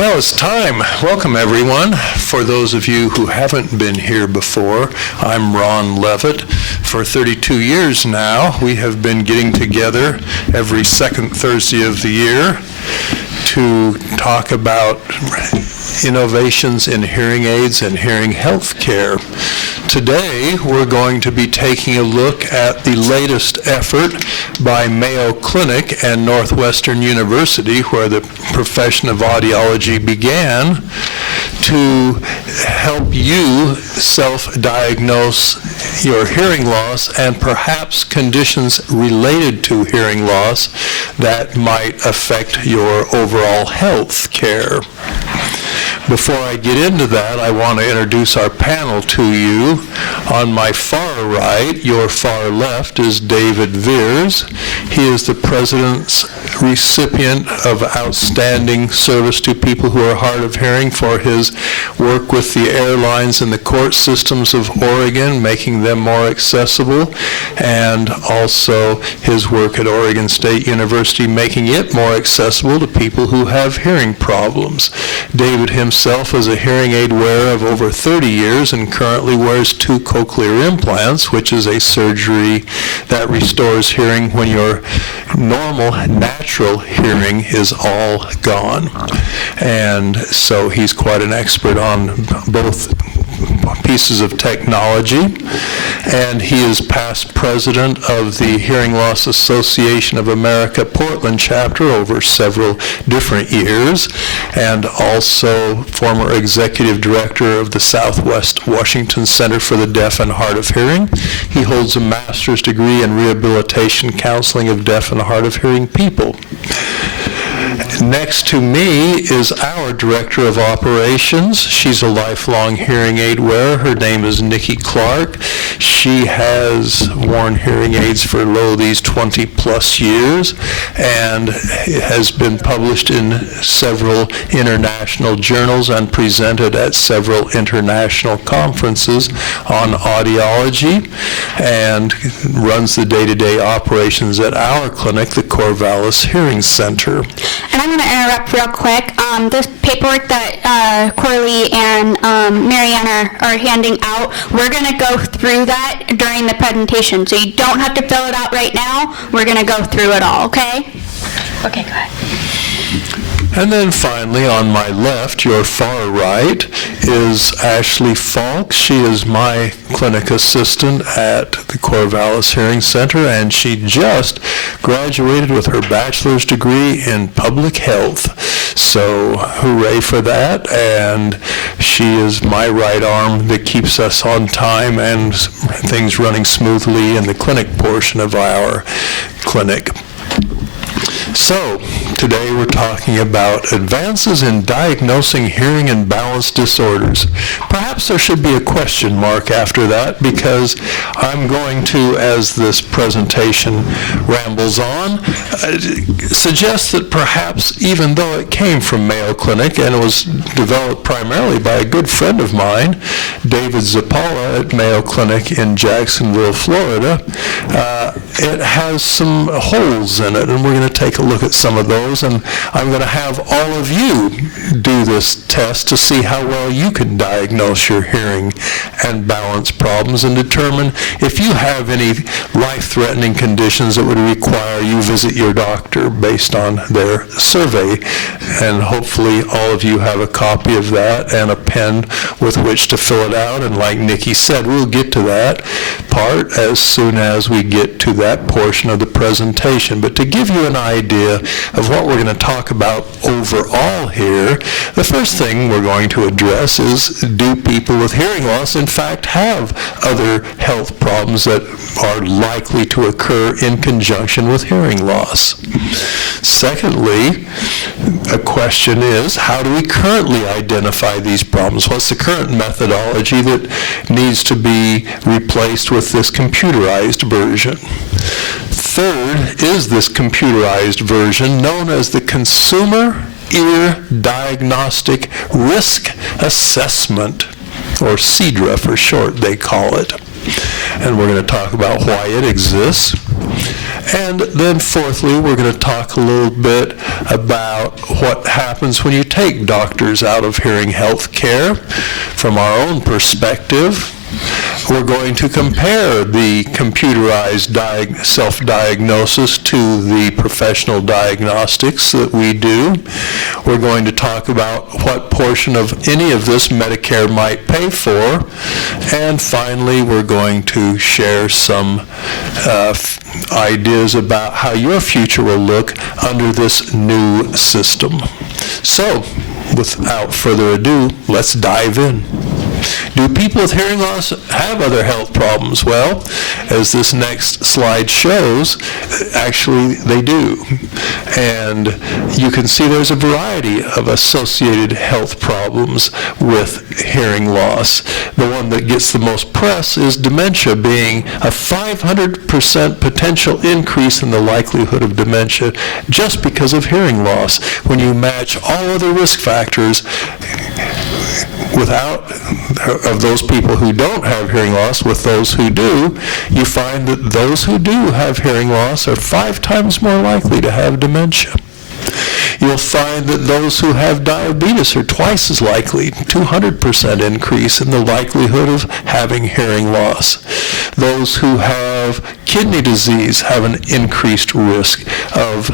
Well, it's time. Welcome, everyone. For those of you who haven't been here before, I'm Ron Levitt. For 32 years now, we have been getting together every second Thursday of the year to talk about innovations in hearing aids and hearing health care. Today, we're going to be taking a look at the latest effort by Mayo Clinic and Northwestern University, where the profession of audiology began, to help you self-diagnose your hearing loss and perhaps conditions related to hearing loss that might affect your overall health care. Before I get into that, I want to introduce our panel to you. On my far right, your far left, is David Veers. He is the President's recipient of Outstanding Service to People Who Are Hard of Hearing for his work with the airlines and the court systems of Oregon, making them more accessible, and also his work at Oregon State University, making it more accessible to people who have hearing problems. David himself is a hearing aid wearer of over 30 years and currently wears 2 cochlear implants, which is a surgery that restores hearing when your normal, natural hearing is all gone. And so he's quite an expert on both pieces of technology, and he is past president of the Hearing Loss Association of America Portland chapter over several different years, and also former executive director of the Southwest Washington Center for the Deaf and Hard of Hearing. He holds a master's degree in rehabilitation counseling of deaf and hard of hearing people. Next to me is our Director of Operations. She's a lifelong hearing aid wearer. Her name is Nikki Clark. She has worn hearing aids for these 20 plus years and has been published in several international journals and presented at several international conferences on audiology, and runs the day-to-day operations at our clinic, the Corvallis Hearing Center. And I'm going to interrupt real quick. This paperwork that Corley and Marianne are handing out, we're going to go through that during the presentation. So you don't have to fill it out right now. We're going to go through it all, okay? Okay, go ahead. And then finally, on my left, your far right, is Ashley Falk. She is my clinic assistant at the Corvallis Hearing Center, and she just graduated with her bachelor's degree in public health. So hooray for that. And she is my right arm that keeps us on time and things running smoothly in the clinic portion of our clinic. So, today we're talking about advances in diagnosing hearing and balance disorders. Perhaps there should be a question mark after that, because I'm going to, as this presentation rambles on, suggest that perhaps even though it came from Mayo Clinic and it was developed primarily by a good friend of mine, David Zappala at Mayo Clinic in Jacksonville, Florida, it has some holes in it, and we're going to take a look at some of those, and I'm going to have all of you do this test to see how well you can diagnose your hearing and balance problems and determine if you have any life-threatening conditions that would require you visit your doctor based on their survey. And hopefully all of you have a copy of that and a pen with which to fill it out, and like Nikki said, we'll get to that part as soon as we get to that portion of the presentation. But to give you an idea of what we're going to talk about overall here, the first thing we're going to address is, do people with hearing loss in fact have other health problems that are likely to occur in conjunction with hearing loss? Secondly, a question is, how do we currently identify these problems? What's the current methodology that needs to be replaced with this computerized version? Third is this computerized version known as the Consumer Ear Diagnostic Risk Assessment, or CEDRA for short, they call it. And we're going to talk about why it exists. And then fourthly, we're going to talk a little bit about what happens when you take doctors out of hearing health care from our own perspective. We're going to compare the computerized self-diagnosis to the professional diagnostics that we do. We're going to talk about what portion of any of this Medicare might pay for. And finally, we're going to share some ideas about how your future will look under this new system. So, without further ado, let's dive in. Do people with hearing loss have other health problems? Well, as this next slide shows, actually they do. And you can see there's a variety of associated health problems with hearing loss. The one that gets the most press is dementia, being a 500% potential increase in the likelihood of dementia just because of hearing loss. When you match all other risk factors of those people who don't have hearing loss with those who do, you find that those who do have hearing loss are 5 times more likely to have dementia. You'll find that those who have diabetes are twice as likely, 200% increase in the likelihood of having hearing loss. Those who have kidney disease have an increased risk of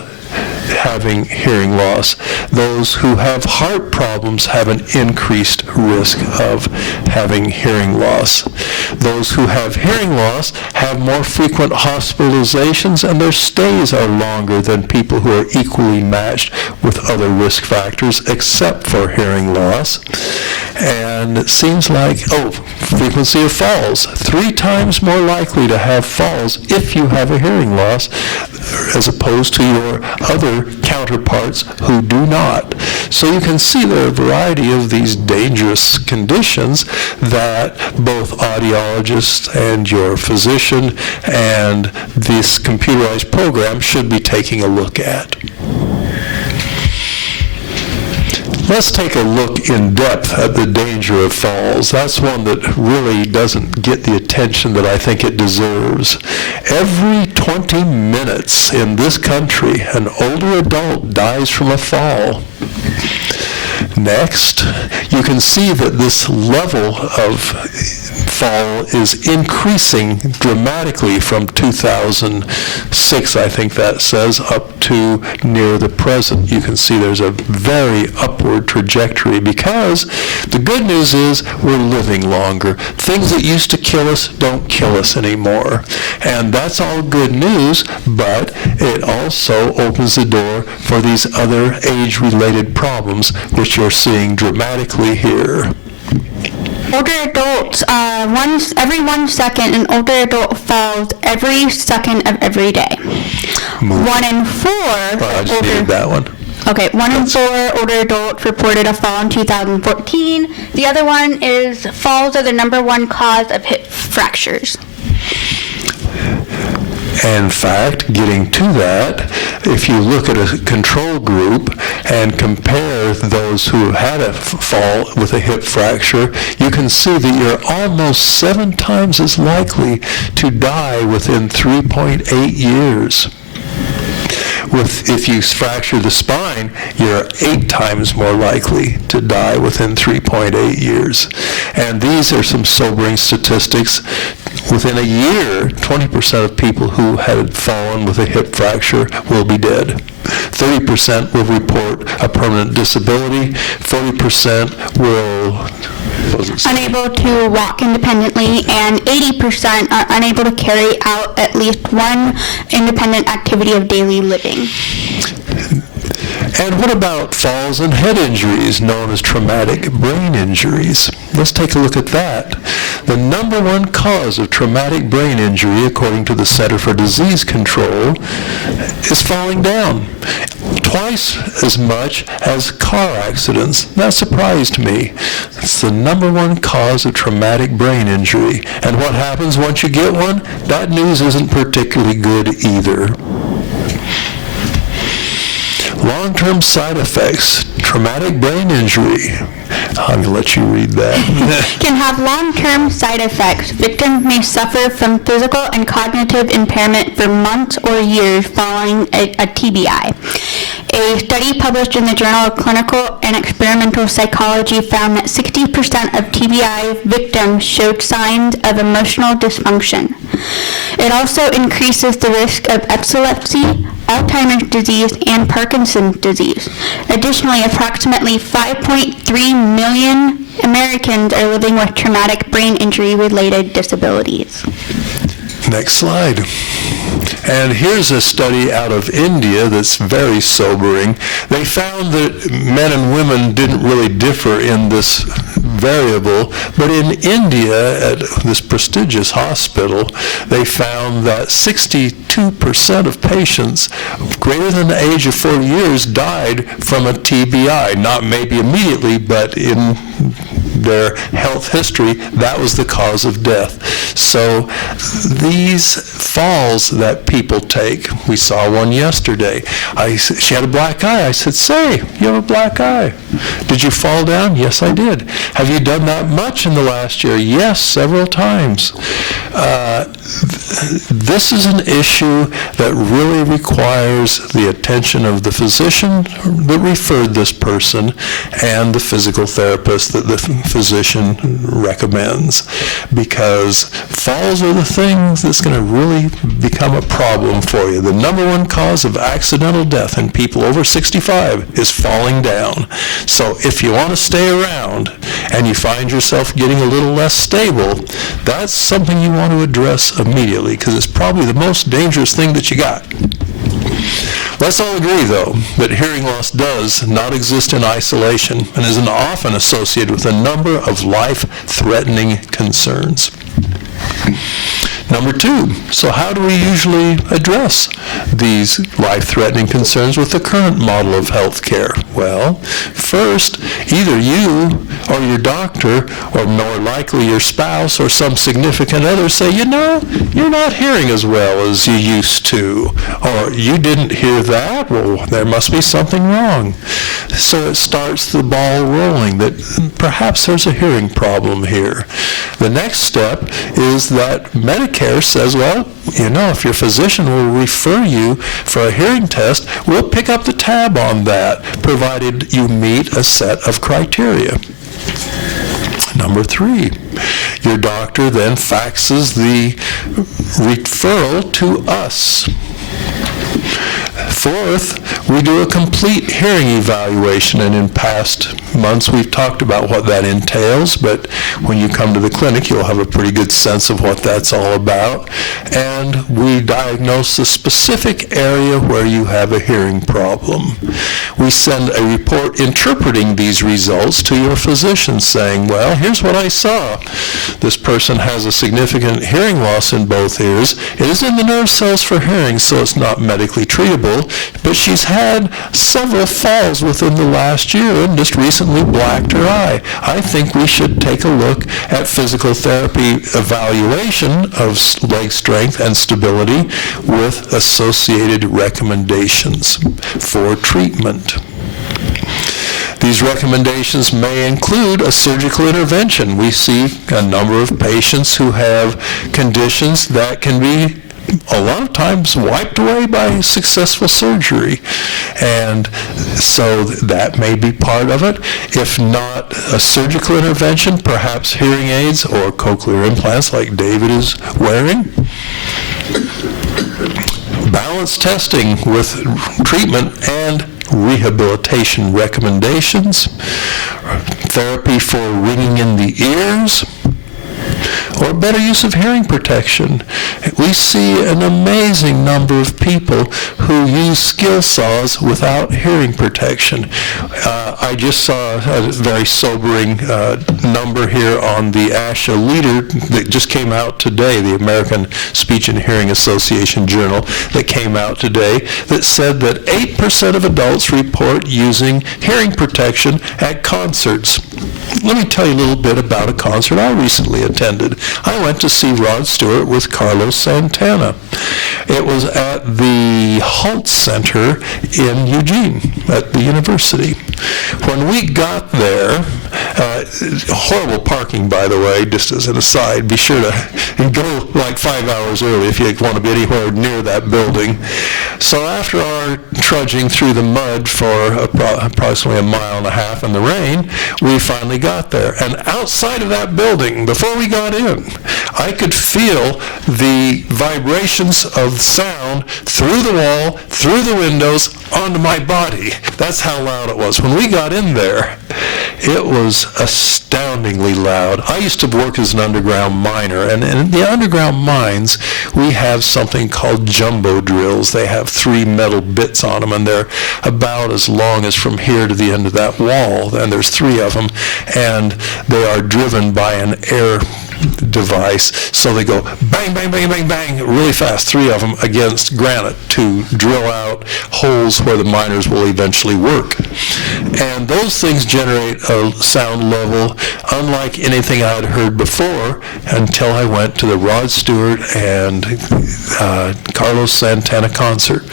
having hearing loss. Those who have heart problems have an increased risk of having hearing loss. Those who have hearing loss have more frequent hospitalizations, and their stays are longer than people who are equally matched with other risk factors except for hearing loss. And it seems like, frequency of falls, 3 times more likely to have falls if you have a hearing loss as opposed to your other counterparts who do not. So you can see there are a variety of these dangerous conditions that both audiologists and your physician and this computerized program should be taking a look at. Let's take a look in depth at the danger of falls. That's one that really doesn't get the attention that I think it deserves. Every 20 minutes in this country, an older adult dies from a fall. Next, you can see that this level of fall is increasing dramatically from 2006, I think that says, up to near the present. You can see there's a very upward trajectory because the good news is we're living longer. Things that used to kill us don't kill us anymore. And that's all good news, but it also opens the door for these other age-related problems, which you're seeing dramatically here. Older adults, every 1 second, an older adult falls every second of every day. 1 in 4. I just needed that one. Okay, 1 in 4 older adults reported a fall in 2014. The other one is falls are the #1 cause of hip fractures. In fact, getting to that, if you look at a control group and compare those who had a fall with a hip fracture, you can see that you're almost 7 times as likely to die within 3.8 years. If you fracture the spine, you're 8 times more likely to die within 3.8 years. And these are some sobering statistics. Within a year, 20% of people who had fallen with a hip fracture will be dead. 30% will report a permanent disability. 40% will unable to walk independently, and 80% are unable to carry out at least one independent activity of daily living. And what about falls and head injuries, known as traumatic brain injuries? Let's take a look at that. The #1 cause of traumatic brain injury, according to the Center for Disease Control, is falling down. Twice as much as car accidents. That surprised me. It's the #1 cause of traumatic brain injury. And what happens once you get one? That news isn't particularly good either. Long-term side effects, traumatic brain injury, I'm going to let you read that. Can have long-term side effects. Victims may suffer from physical and cognitive impairment for months or years following a TBI. A study published in the Journal of Clinical and Experimental Psychology found that 60% of TBI victims showed signs of emotional dysfunction. It also increases the risk of epilepsy, Alzheimer's disease, and Parkinson's disease. Additionally, approximately 5.3 million Americans are living with traumatic brain injury-related disabilities. Next slide. And here's a study out of India that's very sobering. They found that men and women didn't really differ in this variable, but in India, at this prestigious hospital, they found that 62% of patients greater than the age of 40 years died from a TBI. Not maybe immediately, but in their health history, that was the cause of death. So these falls that people take, we saw one yesterday. She had a black eye. I said, "Say, you have a black eye. Did you fall down?" "Yes, I did." "Have you done that much in the last year?" "Yes, several times." This is an issue that really requires the attention of the physician that referred this person and the physical therapist that the physician recommends, because falls are the things that's going to really become a problem for you. The number one cause of accidental death in people over 65 is falling down. So if you want to stay around and you find yourself getting a little less stable, that's something you want to address immediately, because it's probably the most dangerous thing that you got. Let's all agree, though, that hearing loss does not exist in isolation and is often associated with a number of life-threatening concerns. Number two, so how do we usually address these life-threatening concerns with the current model of health care? Well, first, either you or your doctor, or more likely your spouse or some significant other, say, "You know, you're not hearing as well as you used to," or "You didn't hear that? Well, there must be something wrong." So it starts the ball rolling that perhaps there's a hearing problem here. The next step is that Medicare says, well, you know, if your physician will refer you for a hearing test, we'll pick up the tab on that, provided you meet a set of criteria. Number three, your doctor then faxes the referral to us. Fourth, we do a complete hearing evaluation, and in past months we've talked about what that entails, but when you come to the clinic you'll have a pretty good sense of what that's all about, and we diagnose the specific area where you have a hearing problem. We send a report interpreting these results to your physician saying, well, here's what I saw. This person has a significant hearing loss in both ears. It is in the nerve cells for hearing, so it's not medically treatable, but she's had several falls within the last year and just recently blacked her eye. I think we should take a look at physical therapy evaluation of leg strength and stability with associated recommendations for treatment. These recommendations may include a surgical intervention. We see a number of patients who have conditions that can be a lot of times wiped away by successful surgery, and so that may be part of it. If not a surgical intervention, perhaps hearing aids or cochlear implants like David is wearing. Balance testing with treatment and rehabilitation recommendations. Therapy for ringing in the ears, or better use of hearing protection. We see an amazing number of people who use skill saws without hearing protection. I just saw a very sobering number here on the ASHA Leader that just came out today, the American Speech and Hearing Association journal that came out today, that said that 8% of adults report using hearing protection at concerts. Let me tell you a little bit about a concert I recently attended. I went to see Rod Stewart with Carlos Santana. It was at the Halt Center in Eugene at the university. When we got there, Horrible parking, by the way, just as an aside. Be sure to go like 5 hours early if you want to be anywhere near that building. So after our trudging through the mud for approximately 1.5 miles in the rain, we finally got there. And outside of that building, before we got in, I could feel the vibrations of sound through the wall, through the windows, onto my body. That's how loud it was. When we got in there, it was astoundingly loud. I used to work as an underground miner, and in the underground mines, we have something called jumbo drills. They have 3 metal bits on them, and they're about as long as from here to the end of that wall, and there's 3 of them, and they are driven by an air device, so they go bang, bang, bang, bang, bang, really fast, 3 of them against granite to drill out holes where the miners will eventually work. And those things generate a sound level unlike anything I had heard before until I went to the Rod Stewart and Carlos Santana concert.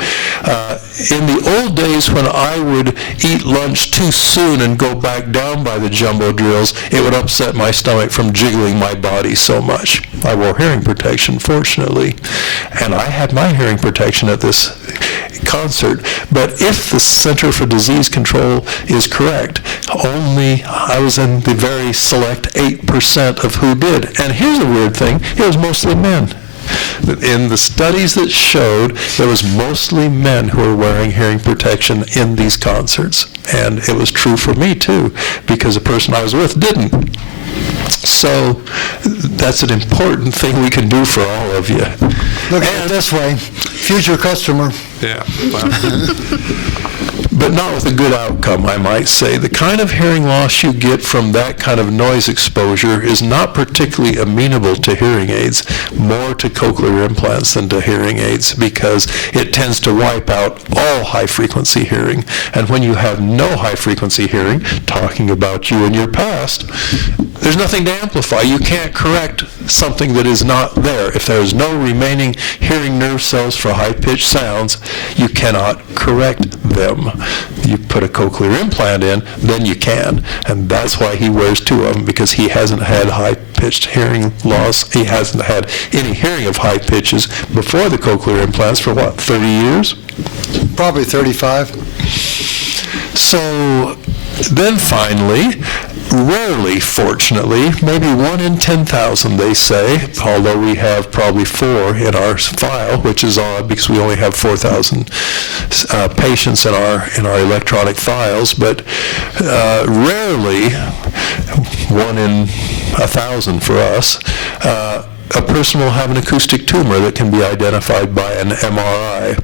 In the old days when I would eat lunch too soon and go back down by the jumbo drills, it would upset my stomach from jiggling my body so much. I wore hearing protection, fortunately, and I had my hearing protection at this concert. But if the Center for Disease Control is correct, only I was in the very select 8% of who did. And here's a weird thing, it was mostly men. In the studies that showed, there was mostly men who were wearing hearing protection in these concerts. And it was true for me too, because the person I was with didn't. So that's an important thing we can do for all of you. Look at it this way, future customer. Yeah. But not with a good outcome, I might say. The kind of hearing loss you get from that kind of noise exposure is not particularly amenable to hearing aids, more to cochlear implants than to hearing aids, because it tends to wipe out all high-frequency hearing. And when you have no high-frequency hearing, talking about you in your past, there's nothing to amplify. You can't correct something that is not there. If there is no remaining hearing nerve cells for high-pitched sounds, you cannot correct them. You put a cochlear implant in, then you can. And that's why he wears 2 of them, because he hasn't had high-pitched hearing loss. He hasn't had any hearing of high pitches before the cochlear implants for, 30 years? Probably 35. So then finally, rarely, fortunately, maybe 1 in 10,000, they say, although we have probably 4 in our file, which is odd because we only have 4,000 patients in our electronic files, but rarely, 1 in 1,000 for us, a person will have an acoustic tumor that can be identified by an MRI.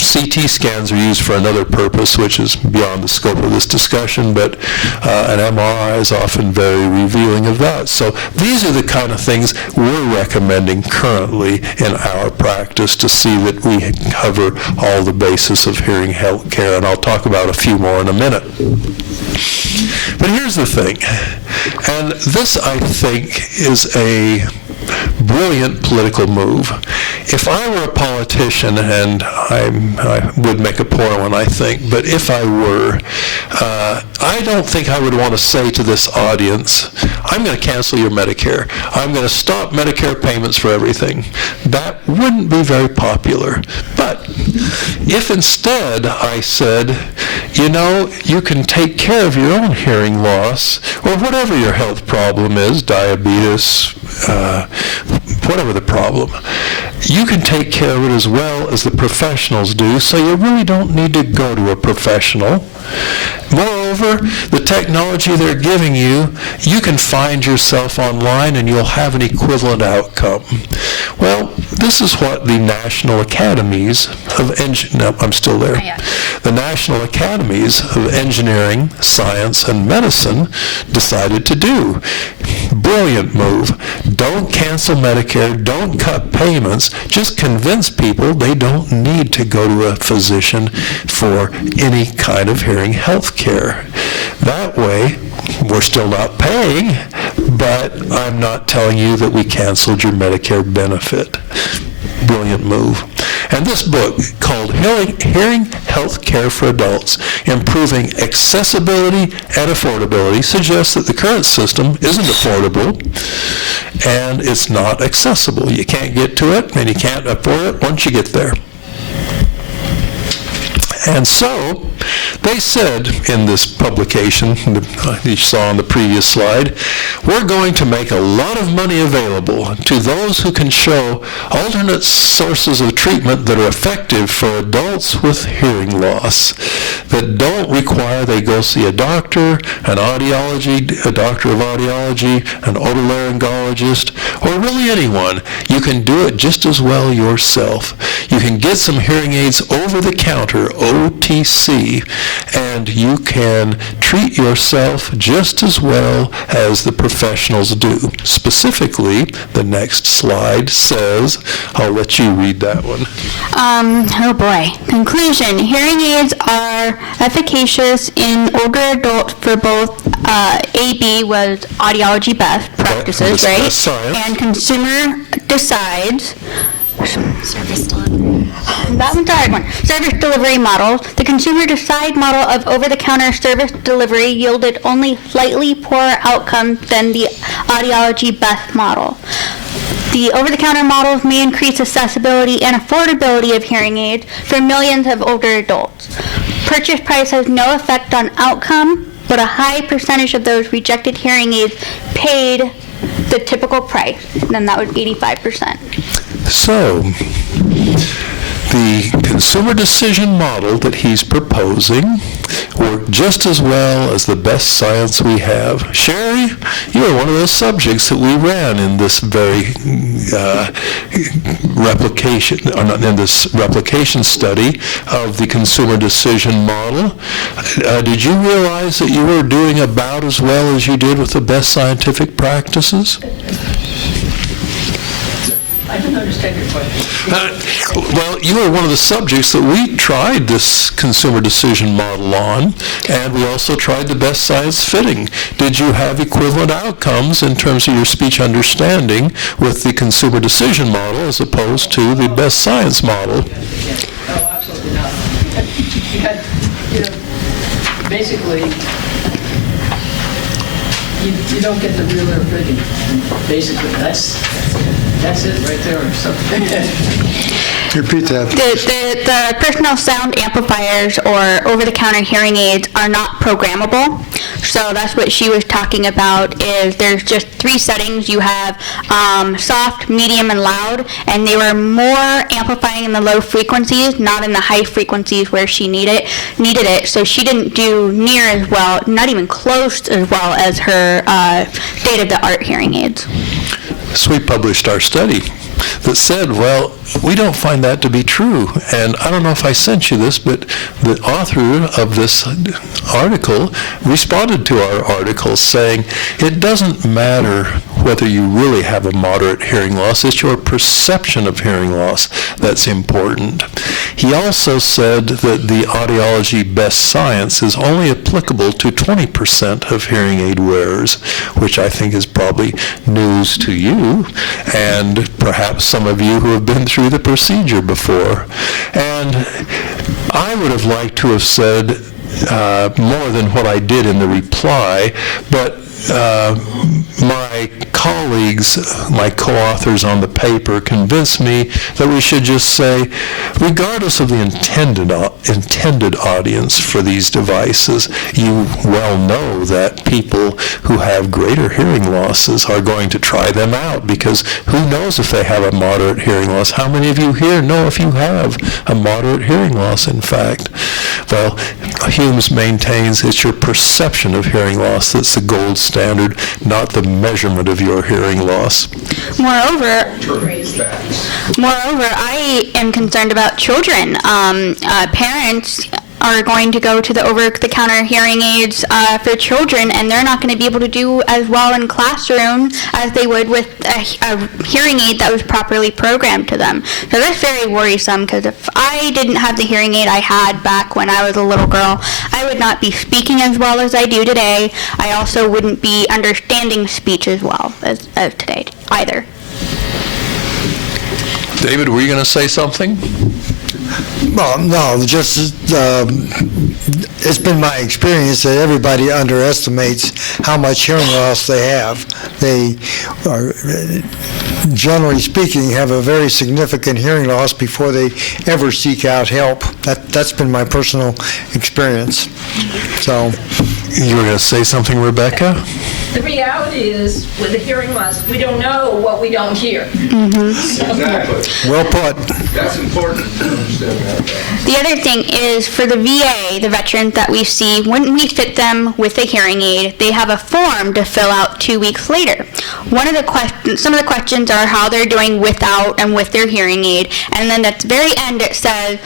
CT scans are used for another purpose, which is beyond the scope of this discussion, but an MRI is often very revealing of that. So these are the kind of things we're recommending currently in our practice to see that we cover all the basis of hearing health care, and I'll talk about a few more in a minute. But here's the thing, and this, I think, is a brilliant political move. If I were a politician, and I would make a poor one, I think, but if I were, I don't think I would want to say to this audience, I'm going to cancel your Medicare. I'm going to stop Medicare payments for everything. That wouldn't be very popular. But if instead I said, you can take care of your own hearing loss, or whatever your health problem is, diabetes, whatever the problem, you can take care of it as well as the professionals do, so you really don't need to go to a professional. Moreover, the technology they're giving you, you can find yourself online and you'll have an equivalent outcome. Well, this is what the National Academies of The National Academies of Engineering, Science, and Medicine decided to do. Brilliant move. Don't cancel Medicare, don't cut payments, just convince people they don't need to go to a physician for any kind of hearing health care. That way, we're still not paying, but I'm not telling you that we canceled your Medicare benefit. Brilliant move. And this book, called Hearing Health Care for Adults, Improving Accessibility and Affordability, suggests that the current system isn't affordable and it's not accessible. You can't get to it and you can't afford it once you get there. And so, they said in this publication, you saw on the previous slide, we're going to make a lot of money available to those who can show alternate sources of treatment that are effective for adults with hearing loss, that don't require they go see a doctor, a doctor of audiology, an otolaryngologist, or really anyone. You can do it just as well yourself. You can get some hearing aids over the counter, OTC, and you can treat yourself just as well as the professionals do. Specifically, the next slide says, I'll let you read that one. Oh boy. Conclusion. Hearing aids are efficacious in older adults for both AB was audiology best practices, right? Best science. And consumer decides. Service delivery. That one's a hard one. Service delivery model. The consumer decide model of over-the-counter service delivery yielded only slightly poorer outcomes than the audiology best model. The over-the-counter models may increase accessibility and affordability of hearing aids for millions of older adults. Purchase price has no effect on outcome, but a high percentage of those rejected hearing aids paid the typical price, and that was 85%. So, the consumer decision model that he's proposing worked just as well as the best science we have. Sherry, you are one of those subjects that we ran in this very replication study of the consumer decision model. Did you realize that you were doing about as well as you did with the best scientific practices? I didn't understand your question. Well, you are one of the subjects that we tried this consumer decision model on, and we also tried the best science fitting. Did you have equivalent outcomes in terms of your speech understanding with the consumer decision model as opposed to the best science model? Oh, absolutely not. You had, basically, you don't get the real or fitting. Basically, that's it right there. So. Repeat that. The personal sound amplifiers or over-the-counter hearing aids are not programmable. So that's what she was talking about, is there's just 3 settings. You have soft, medium, and loud, and they were more amplifying in the low frequencies, not in the high frequencies where she needed it. So she didn't do near as well, not even close as well as her state-of-the-art hearing aids. So we published our study that said, well, we don't find that to be true. And I don't know if I sent you this, but the author of this article responded to our article saying, it doesn't matter whether you really have a moderate hearing loss, it's your perception of hearing loss that's important. He also said that the audiology best science is only applicable to 20% of hearing aid wearers, which I think is probably news to you, and perhaps some of you who have been through the procedure before. And I would have liked to have said more than what I did in the reply, but my colleagues, my co-authors on the paper, convinced me that we should just say, regardless of the intended audience for these devices, you well know that people who have greater hearing losses are going to try them out, because who knows if they have a moderate hearing loss? How many of you here know if you have a moderate hearing loss, in fact? Well, Humes maintains it's your perception of hearing loss that's the gold standard, not the measurement of your hearing loss. Moreover, I am concerned about children. Parents are going to go to the over-the-counter hearing aids for children, and they're not going to be able to do as well in classroom as they would with a hearing aid that was properly programmed to them. So that's very worrisome, because if I didn't have the hearing aid I had back when I was a little girl, I would not be speaking as well as I do today. I also wouldn't be understanding speech as well as today either. David, were you going to say something? Well, no, just it's been my experience that everybody underestimates how much hearing loss they have. They are, generally speaking, have a very significant hearing loss before they ever seek out help. That's been my personal experience. So, You were going to say something, Rebecca? The reality is, with the hearing loss, we don't know what we don't hear. Exactly. well put. That's important to understand that. The other thing is for the VA, the veterans that we see, when we fit them with a hearing aid, they have a form to fill out 2 weeks later. Some of the questions are how they're doing without and with their hearing aid, and then at the very end it says,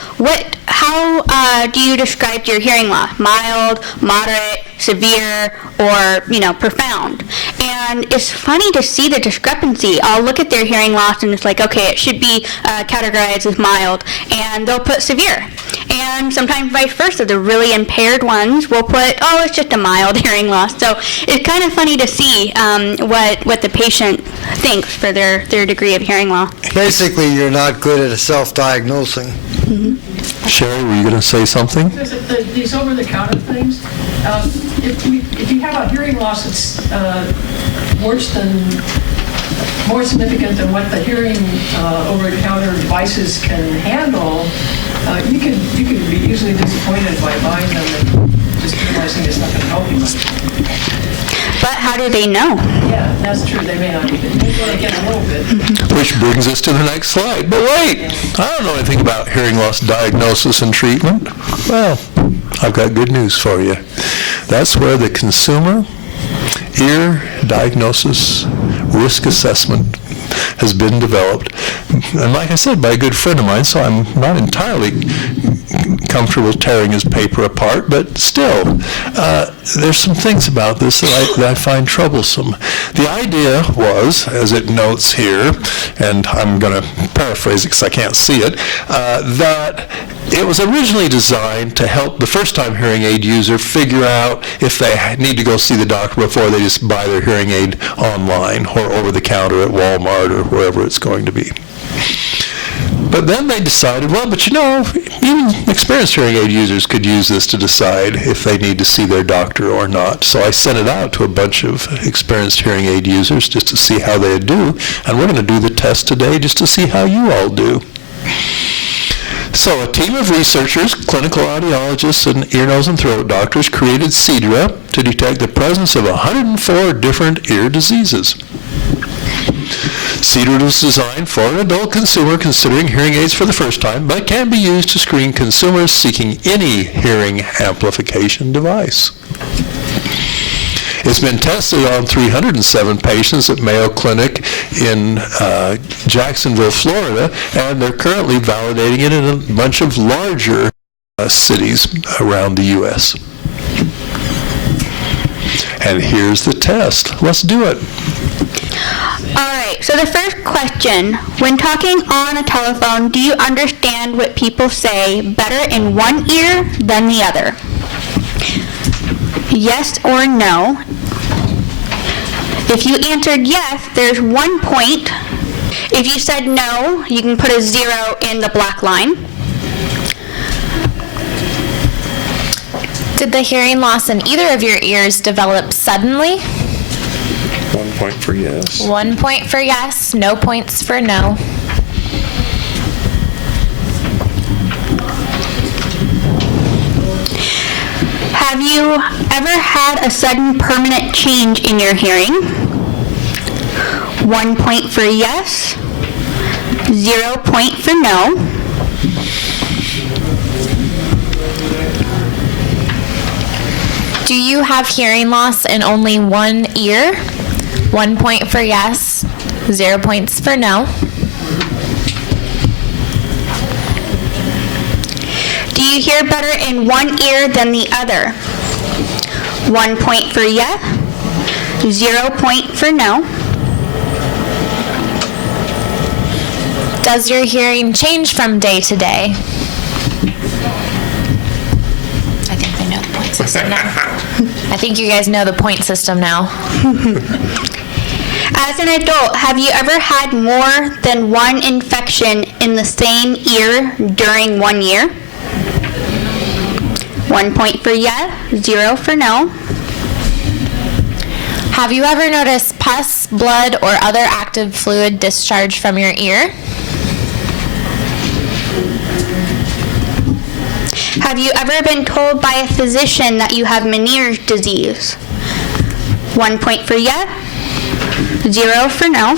how do you describe your hearing loss? Mild, moderate, severe, or profound. And it's funny to see the discrepancy. I'll look at their hearing loss and it's like, okay, it should be categorized as mild, and they'll put severe. And sometimes vice versa, the really impaired ones will put, oh, it's just a mild hearing loss. So it's kind of funny to see what the patient thinks for their degree of hearing loss. Basically, you're not good at self-diagnosing. Sherry, were you going to say something? These over-the-counter things, if you have a hearing loss that's more significant than what the hearing over-the-counter devices can handle, you can be usually disappointed by buying them and just realizing it's not going to help you much. But how do they know? Yeah, that's true. They may not even. Maybe they get a little bit. Which brings us to the next slide. But wait, I don't know anything about hearing loss diagnosis and treatment. Well, I've got good news for you. That's where the consumer ear diagnosis risk assessment has been developed. And like I said, by a good friend of mine, so I'm not entirely comfortable tearing his paper apart, but still, there's some things about this that I find troublesome. The idea was, as it notes here, and I'm going to paraphrase it because I can't see it, that it was originally designed to help the first-time hearing aid user figure out if they need to go see the doctor before they just buy their hearing aid online or over the counter at Walmart or wherever it's going to be. But then they decided, well, but even experienced hearing aid users could use this to decide if they need to see their doctor or not. So I sent it out to a bunch of experienced hearing aid users just to see how they'd do. And we're going to do the test today just to see how you all do. So a team of researchers, clinical audiologists, and ear, nose, and throat doctors created CEDRA to detect the presence of 104 different ear diseases. CEDRA was designed for an adult consumer considering hearing aids for the first time, but can be used to screen consumers seeking any hearing amplification device. It's been tested on 307 patients at Mayo Clinic in Jacksonville, Florida, and they're currently validating it in a bunch of larger cities around the U.S. And here's the test. Let's do it. All right, so the first question, when talking on a telephone, do you understand what people say better in one ear than the other? Yes or no? If you answered yes, there's 1 point. If you said no, you can put a 0 in the black line. Did the hearing loss in either of your ears develop suddenly? 1 point for yes. 1 point for yes, no points for no. Have you ever had a sudden permanent change in your hearing? 1 point for yes, 0 point for no. Do you have hearing loss in only one ear? 1 point for yes, 0 points for no. Do you hear better in one ear than the other? 1 point for yes, 0 point for no. Does your hearing change from day to day? I think they know the point system now. I think you guys know the point system now. As an adult, have you ever had more than one infection in the same ear during 1 year? 1 point for yes, 0 for no. Have you ever noticed pus, blood, or other active fluid discharge from your ear? Have you ever been told by a physician that you have Meniere's disease? 1 point for yes, 0 for no.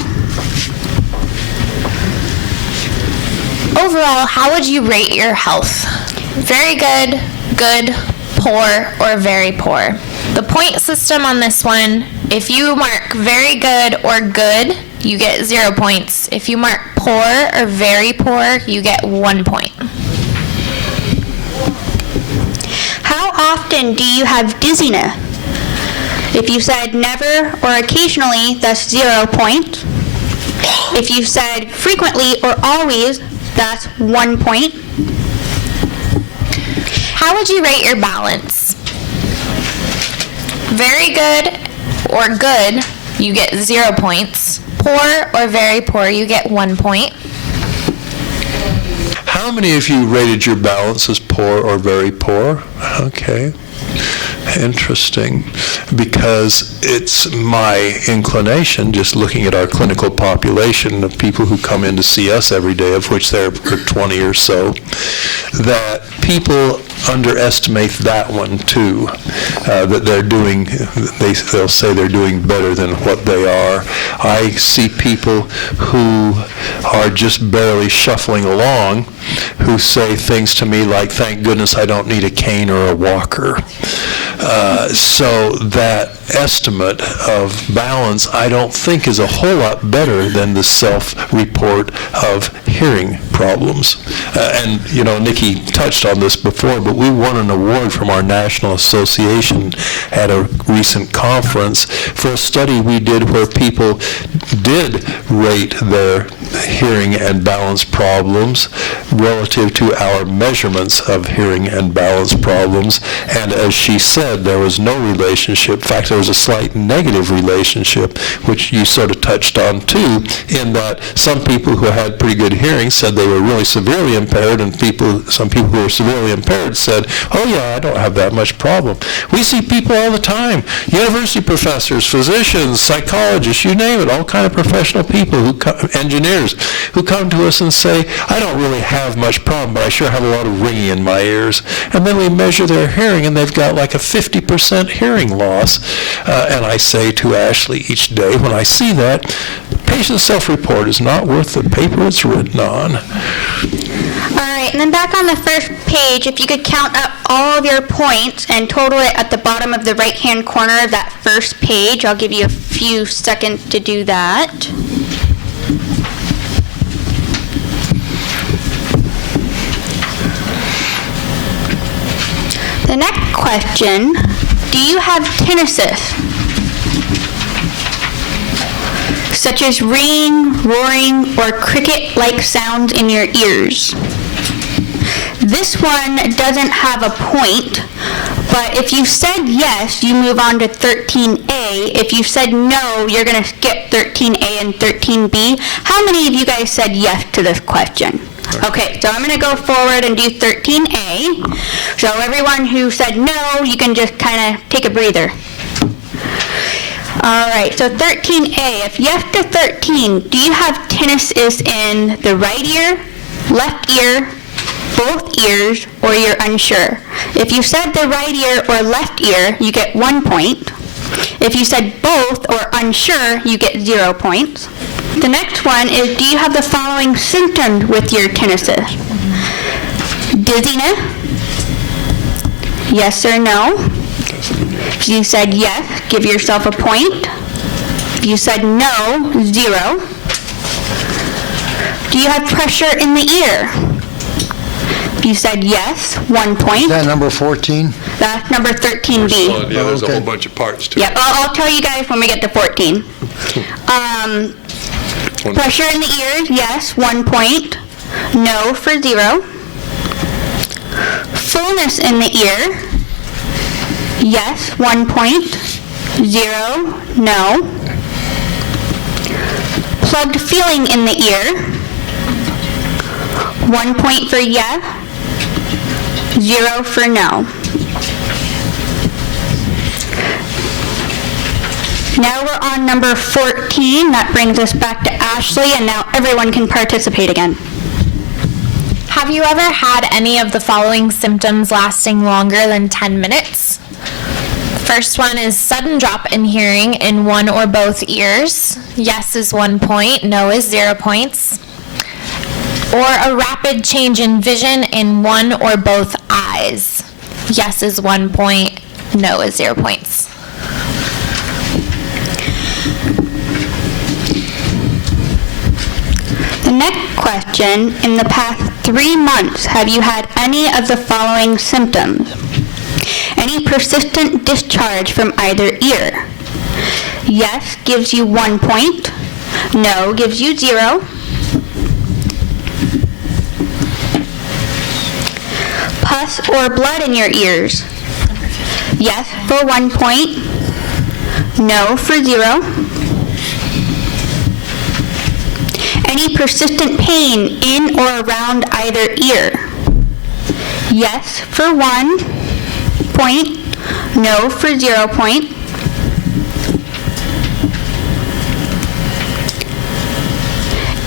Overall, how would you rate your health? Very good, good, poor, or very poor? The point system on this one, if you mark very good or good, you get 0 points. If you mark poor or very poor, you get 1 point. How often do you have dizziness? If you said never or occasionally, that's 0 points. If you said frequently or always, that's 1 point. How would you rate your balance? Very good or good, you get 0 points. Poor or very poor, you get 1 point. How many of you rated your balance as poor or very poor? Okay. Interesting, because it's my inclination, just looking at our clinical population of people who come in to see us every day, of which there are 20 or so, that people underestimate that one too, that they're doing, they'll say they're doing better than what they are. I see people who are just barely shuffling along, who say things to me like, thank goodness I don't need a cane or a walker. So that estimate of balance, I don't think, is a whole lot better than the self-report of hearing problems. And, you know, Nikki touched on this before, but we won an award from our National Association at a recent conference for a study we did where people did rate their hearing and balance problems relative to our measurements of hearing and balance problems. And as she said, there was no relationship. In fact, there was a slight negative relationship, which you sort of touched on too, in that some people who had pretty good hearing said they were really severely impaired, and some people who were severely impaired said, oh yeah, I don't have that much problem. We see people all the time, university professors, physicians, psychologists, you name it, all kind of professional people, engineers, who come to us and say, I don't really have much problem, but I sure have a lot of ringing in my ears. And then we measure their hearing, and they've got like a 50% hearing loss. And I say to Ashley each day when I see that, patient self-report is not worth the paper it's written on. All right, and then back on the first page, if you could count up all of your points and total it at the bottom of the right-hand corner of that first page. I'll give you a few seconds to do that. The next question, do you have tinnitus? Such as ringing, roaring, or cricket-like sounds in your ears. This one doesn't have a point, but if you said yes, you move on to 13A. If you said no, you're going to skip 13A and 13B. How many of you guys said yes to this question? Okay, so I'm going to go forward and do 13A. So everyone who said no, you can just kind of take a breather. All right, so 13A, if yes to 13, do you have tinnitus in the right ear, left ear, both ears, or you're unsure? If you said the right ear or left ear, you get 1 point. If you said both or unsure, you get 0 points. The next one is, do you have the following symptoms with your tinnitus? Dizziness? Yes or no? If you said yes, give yourself a point. If you said no, 0. Do you have pressure in the ear? If you said yes, 1 point. Is that number 14? That's number 13B. Yeah, there's a Okay. whole bunch of parts to Yep, it. I'll tell you guys when we get to 14. Pressure in the ears, yes, 1 point. No for 0. Fullness in the ear, yes, 1 point. 0, no. unplugged feeling in the ear? 1 point for yes, 0 for no. Now we're on number 14. That brings us back to Ashley, and now everyone can participate again. Have you ever had any of the following symptoms lasting longer than 10 minutes? First one is sudden drop in hearing in one or both ears. Yes is 1 point, no is 0 points. Or a rapid change in vision in one or both eyes. Yes is 1 point, no is 0 points. The next question, in the past 3 months, have you had any of the following symptoms? Any persistent discharge from either ear? Yes gives you 1 point. No gives you 0. Pus or blood in your ears? Yes for 1 point. No for 0. Any persistent pain in or around either ear? Yes for 1 point. No for 0 point.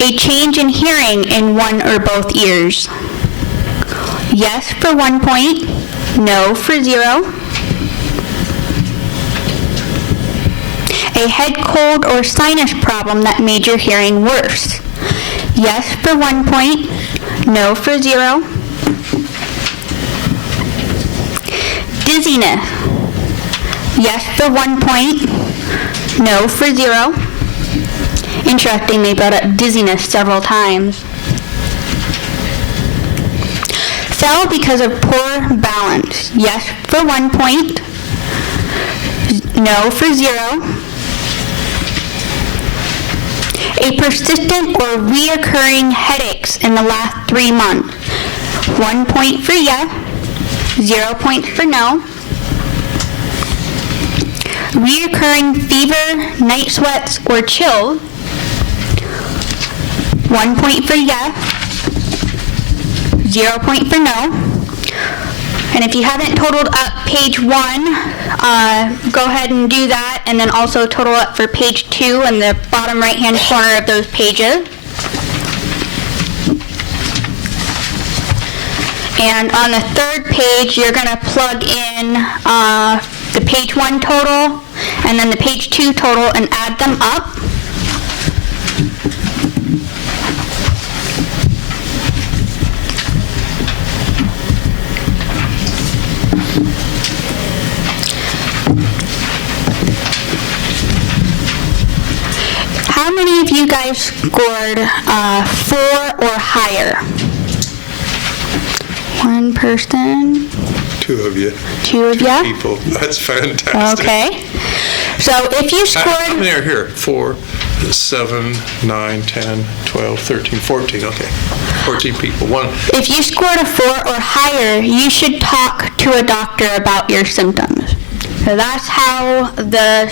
A change in hearing in one or both ears? Yes for 1 point. No for 0. A head cold or sinus problem that made your hearing worse? Yes for 1 point. No for 0. Dizziness? Yes for 1 point. No for 0. Interesting, they brought up dizziness several times. Fell because of poor balance? Yes for 1 point. No for 0. A persistent or reoccurring headaches in the last 3 months? 1 point for yes, 0 points for no. Reoccurring fever, night sweats, or chills? 1 point for yes, 0 point for no. And if you haven't totaled up page 1, go ahead and do that, and then also total up for page 2 in the bottom right-hand corner of those pages. And on the third page, you're going to plug in the page 1 total and then the page 2 total and add them up. How many of you guys scored 4 or higher? 1 person. 2 of you. 2 of you? People. That's fantastic. Okay. So if you How scored, many are here? 4, 7, 9, 10, 12, 13, 14. Okay. 14 people. 1. if you scored a 4 or higher, you should talk to a doctor about your symptoms. So that's how the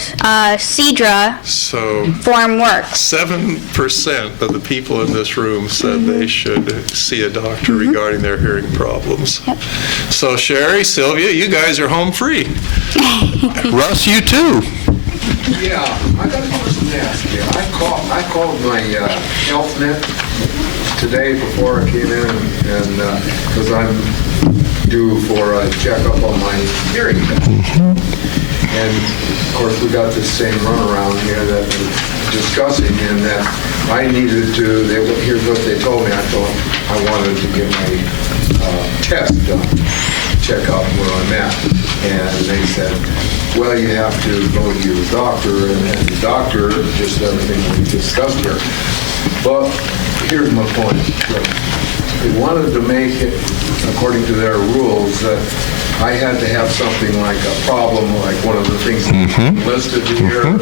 CEDRA So form works. 7% of the people in this room said they should see a doctor regarding their hearing problems. Yep. So Sherry, Sylvia, you guys are home free. Russ, you too. Yeah, I got a question to ask you. I called my health net today before I came in, and because I'm due for a checkup on my hearing test. And of course, we got this same runaround here that we're discussing, and that I needed to, here's what they told me. I wanted to get my test done, check out where I'm at. And they said, well, you have to go to your doctor, and the doctor, just everything we discussed here. But here's my point. They wanted to make it, according to their rules, that I had to have something like a problem, like one of the things listed here,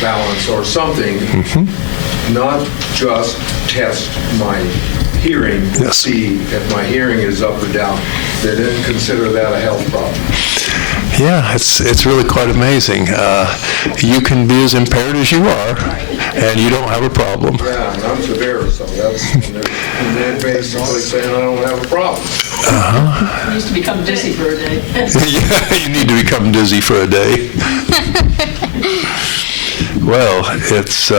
balance or something, not just test my hearing to see if my hearing is up or down. They didn't consider that a health problem. Yeah, it's really quite amazing. You can be as impaired as you are, and you don't have a problem. Yeah, and I'm severe, so that's, and they're basically saying I don't have a problem. He used to become dizzy for a day. Yeah, you need to become dizzy for a day. Well, it's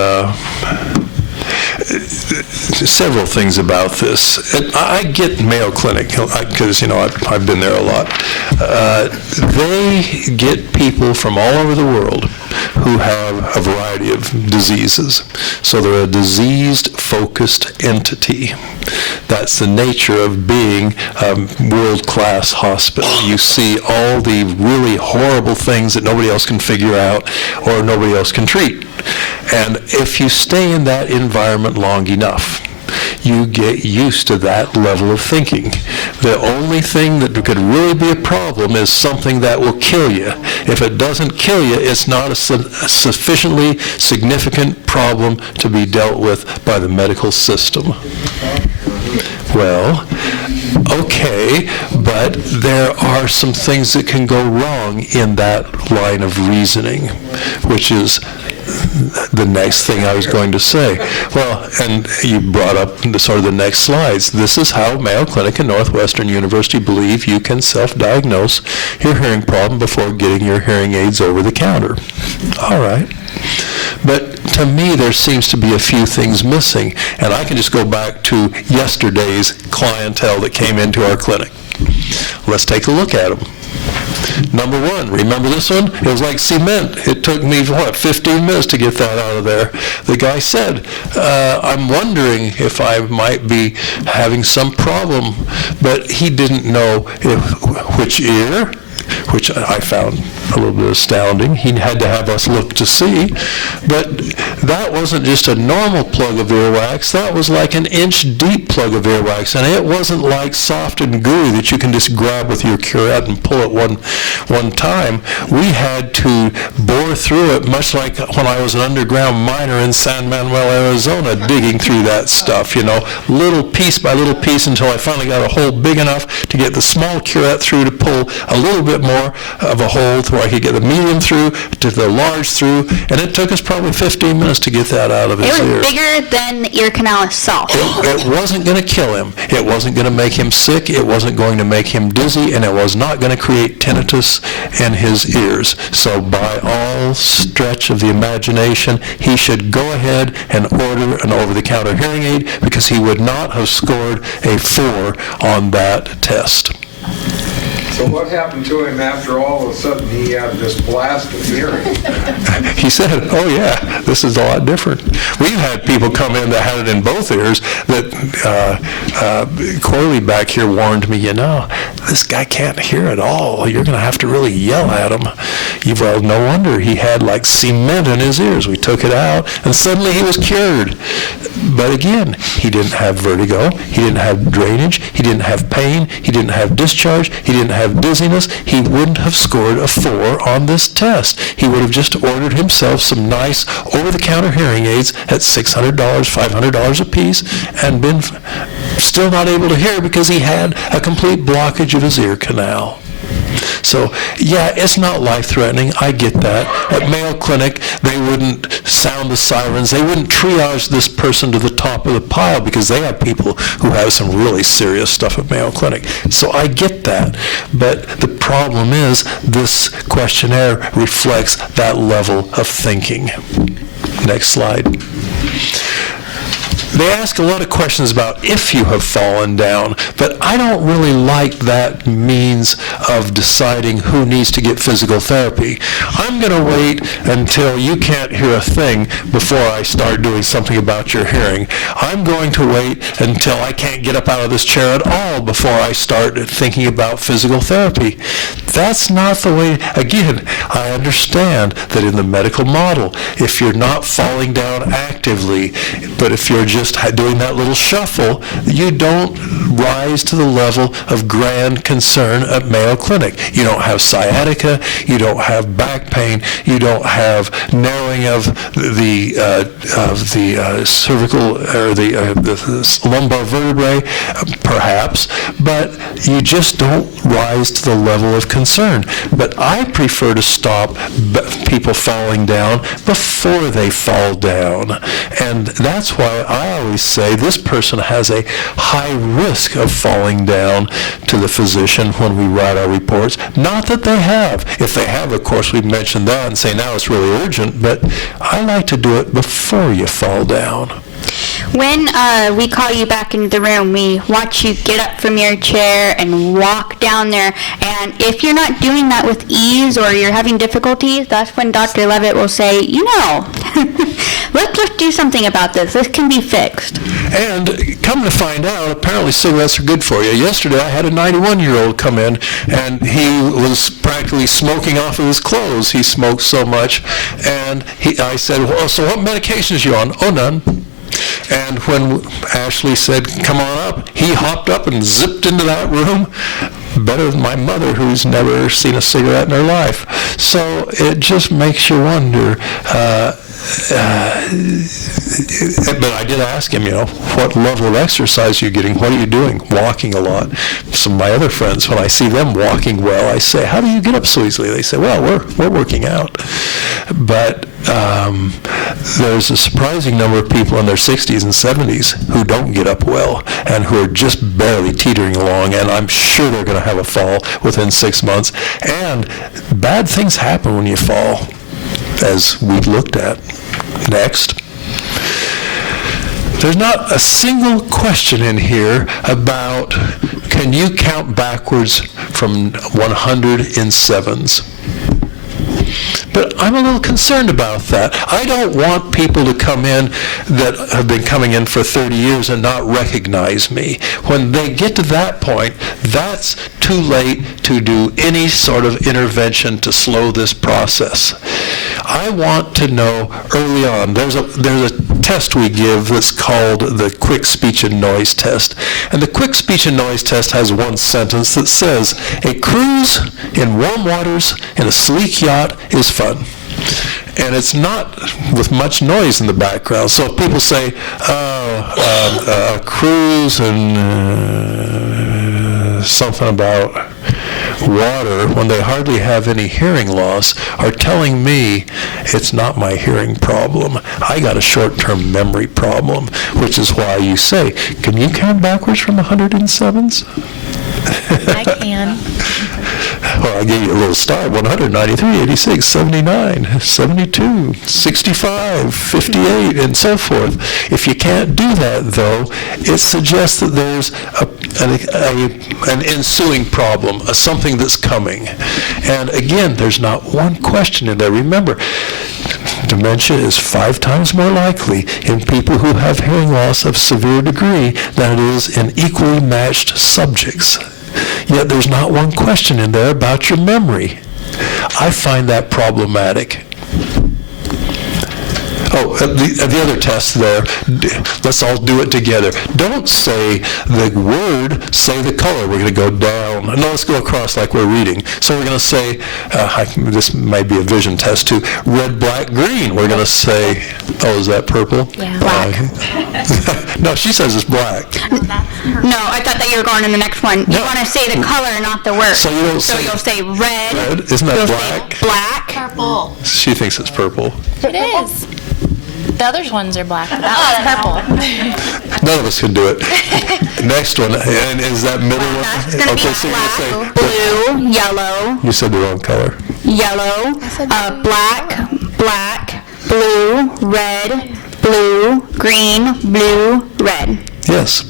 several things about this. I get Mayo Clinic because, I've been there a lot. They get people from all over the world who have a variety of diseases. So they're a diseased-focused entity. That's the nature of being a world-class hospital. You see all the really horrible things that nobody else can figure out or nobody else can treat. And if you stay in that environment long enough, you get used to that level of thinking. The only thing that could really be a problem is something that will kill you. If it doesn't kill you, it's not a sufficiently significant problem to be dealt with by the medical system. Well, okay, but there are some things that can go wrong in that line of reasoning, which is the next thing I was going to say. Well, and you brought up sort of the next slides. This is how Mayo Clinic and Northwestern University believe you can self-diagnose your hearing problem before getting your hearing aids over the counter. All right. But to me, there seems to be a few things missing, and I can just go back to yesterday's clientele that came into our clinic. Let's take a look at them. Number one, remember this one? It was like cement. It took me, 15 minutes to get that out of there. The guy said, I'm wondering if I might be having some problem, but he didn't know which ear, which I found a little bit astounding. He had to have us look to see. But that wasn't just a normal plug of earwax. That was like an inch-deep plug of earwax. And it wasn't like soft and gooey that you can just grab with your curette and pull it one time. We had to bore through it, much like when I was an underground miner in San Manuel, Arizona, digging through that stuff, little piece by little piece until I finally got a hole big enough to get the small curette through to pull a little bit more of a hole where I could get the medium through to the large through, and it took us probably 15 minutes to get that out of his ear. It was bigger than the ear canal itself. It wasn't going to kill him. It wasn't going to make him sick. It wasn't going to make him dizzy, and it was not going to create tinnitus in his ears. So by all stretch of the imagination, he should go ahead and order an over-the-counter hearing aid because he would not have scored a 4 on that test. So what happened to him after all of a sudden he had this blast of hearing? He said, oh yeah, this is a lot different. We've had people come in that had it in both ears that Corley back here warned me, this guy can't hear at all. You're going to have to really yell at him. Well, no wonder he had like cement in his ears. We took it out and suddenly he was cured. But again, he didn't have vertigo. He didn't have drainage. He didn't have pain. He didn't have discharge. He didn't have dizziness. He wouldn't have scored a 4 on this test. He would have just ordered himself some nice over-the-counter hearing aids at $600, $500 a piece and been still not able to hear because he had a complete blockage of his ear canal. So, yeah, it's not life-threatening. I get that. At Mayo Clinic, they wouldn't sound the sirens. They wouldn't triage this person to the top of the pile because they have people who have some really serious stuff at Mayo Clinic. So I get that. But the problem is this questionnaire reflects that level of thinking. Next slide. They ask a lot of questions about if you have fallen down, but I don't really like that means of deciding who needs to get physical therapy. I'm going to wait until you can't hear a thing before I start doing something about your hearing. I'm going to wait until I can't get up out of this chair at all before I start thinking about physical therapy. That's not the way. Again, I understand that in the medical model, if you're not falling down actively, but if you're just just doing that little shuffle, you don't rise to the level of grand concern at Mayo Clinic. You don't have sciatica, you don't have back pain, you don't have narrowing of the cervical or the lumbar vertebrae, perhaps, but you just don't rise to the level of concern. But I prefer to stop people falling down before they fall down. And that's why I always say this person has a high risk of falling down to the physician when we write our reports. Not that they have. If they have, of course, we mention that and say now it's really urgent, but I like to do it before you fall down. When we call you back into the room, we watch you get up from your chair and walk down there. And if you're not doing that with ease or you're having difficulties, that's when Dr. Levitt will say, let's just do something about this. This can be fixed. And come to find out, apparently cigarettes are good for you. Yesterday I had a 91-year-old come in, and he was practically smoking off of his clothes. He smoked so much. And I said, well, so what medications are you on? Oh, none. And when Ashley said, come on up, he hopped up and zipped into that room, better than my mother, who's never seen a cigarette in her life. So it just makes you wonder. But I did ask him, what level of exercise are you getting? What are you doing? Walking a lot. Some of my other friends, when I see them walking well, I say, how do you get up so easily? They say, well, we're working out. But there's a surprising number of people in their 60s and 70s who don't get up well and who are just barely teetering along, and I'm sure they're going to have a fall within 6 months. And bad things happen when you fall, as we've looked at. Next. There's not a single question in here about can you count backwards from 100 in sevens. But I'm a little concerned about that. I don't want people to come in that have been coming in for 30 years and not recognize me. When they get to that point, that's too late to do any sort of intervention to slow this process. I want to know early on. There's a test we give that's called the quick speech and noise test. And the quick speech and noise test has one sentence that says, a cruise in warm waters in a sleek yacht is fun. And it's not with much noise in the background. So if people say, a cruise and something about water, when they hardly have any hearing loss, are telling me it's not my hearing problem. I got a short-term memory problem, which is why you say, can you count backwards from 107s? I can. Well, I gave you a little start, 100, 93, 86, 79, 72, 65, 58, and so forth. If you can't do that, though, it suggests that there's an ensuing problem, something that's coming. And again, there's not one question in there. Remember, dementia is 5 times more likely in people who have hearing loss of severe degree than it is in equally matched subjects. Yet there's not one question in there about your memory. I find that problematic. Oh, the other test there, let's all do it together. Don't say the word, say the color. We're going to go down. No, let's go across like we're reading. So we're going to say, this may be a vision test too, red, black, green. We're going to say, oh, is that purple? Yeah. Black. No, she says it's black. No, I thought that you were going to the next one. You want to say the color, not the word. So you don't say you'll say red. Isn't that you'll black? Say black. Purple. She thinks it's purple. It is. The other ones are black, but that one's purple. None of us can do it. Next one, and is that middle one? That's going to be so black, you're gonna say, blue, yellow, you said the wrong color. yellow, black, black, blue, red, blue, green, blue, red. Yes,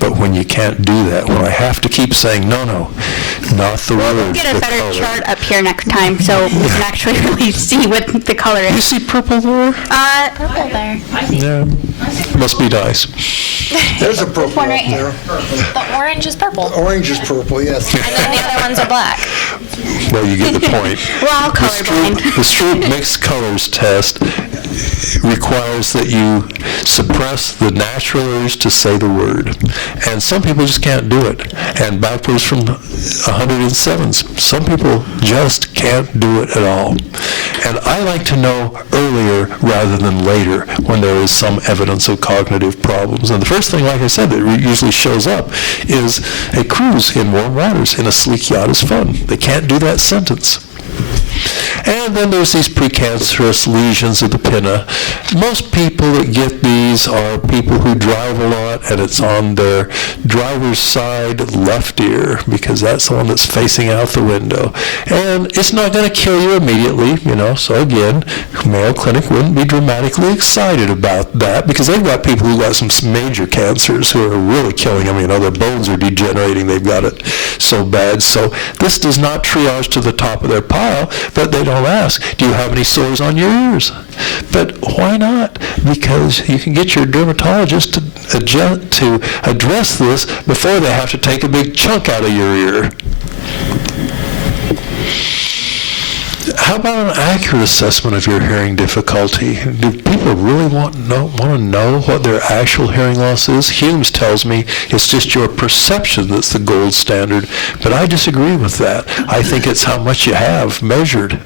but when you can't do that, when I have to keep saying, no, not the word, We'll get a the better color. chart up here next time so we can actually really see what the color You is. see purple there? Purple there. Yeah, must be nice. There's a purple one right up there. The orange is purple. Orange is purple, yes. And then the other ones are black. Well, you get the point. We're all colorblind. The Stroop mixed colors test requires that you suppress the natural urge to say the word. And some people just can't do it. And backwards from 107s, some people just can't do it at all. And I like to know earlier rather than later when there is some evidence of cognitive problems. And the first thing, like I said, that usually shows up is a cruise in warm waters in a sleek yacht is fun. They can't do that sentence. And then there's these precancerous lesions of the pinna. Most people that get these are people who drive a lot, and it's on their driver's side left ear, because that's the one that's facing out the window. And it's not going to kill you immediately, so again, Mayo Clinic wouldn't be dramatically excited about that, because they've got people who got some major cancers who are really killing them. Their bones are degenerating. They've got it so bad. So this does not triage to the top of their pile, but they don't ask, do you have any sores on your ears? But why not? Because you can get your dermatologist to address this before they have to take a big chunk out of your ear. How about an accurate assessment of your hearing difficulty? Do people really want to know what their actual hearing loss is? Humes tells me it's just your perception that's the gold standard, but I disagree with that. I think it's how much you have measured.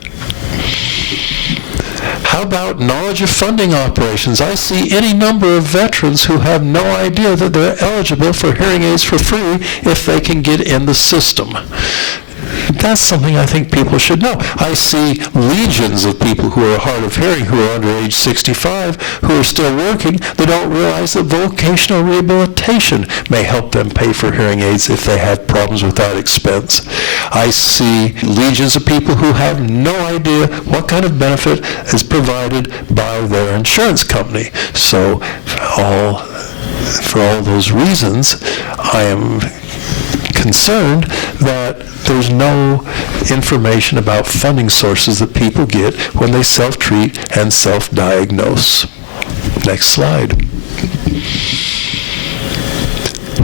How about knowledge of funding operations? I see any number of veterans who have no idea that they're eligible for hearing aids for free if they can get in the system. That's something I think people should know. I see legions of people who are hard of hearing who are under age 65 who are still working. They don't realize that vocational rehabilitation may help them pay for hearing aids if they have problems with that expense. I see legions of people who have no idea what kind of benefit is provided by their insurance company. So for all those reasons, I am concerned that there's no information about funding sources that people get when they self-treat and self-diagnose. Next slide.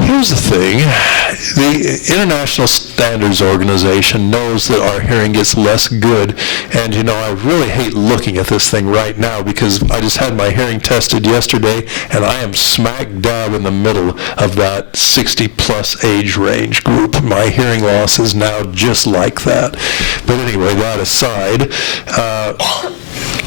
Here's the thing. The International Standards Organization knows that our hearing gets less good, and I really hate looking at this thing right now because I just had my hearing tested yesterday, and I am smack dab in the middle of that 60-plus age range group. My hearing loss is now just like that. But anyway, that aside,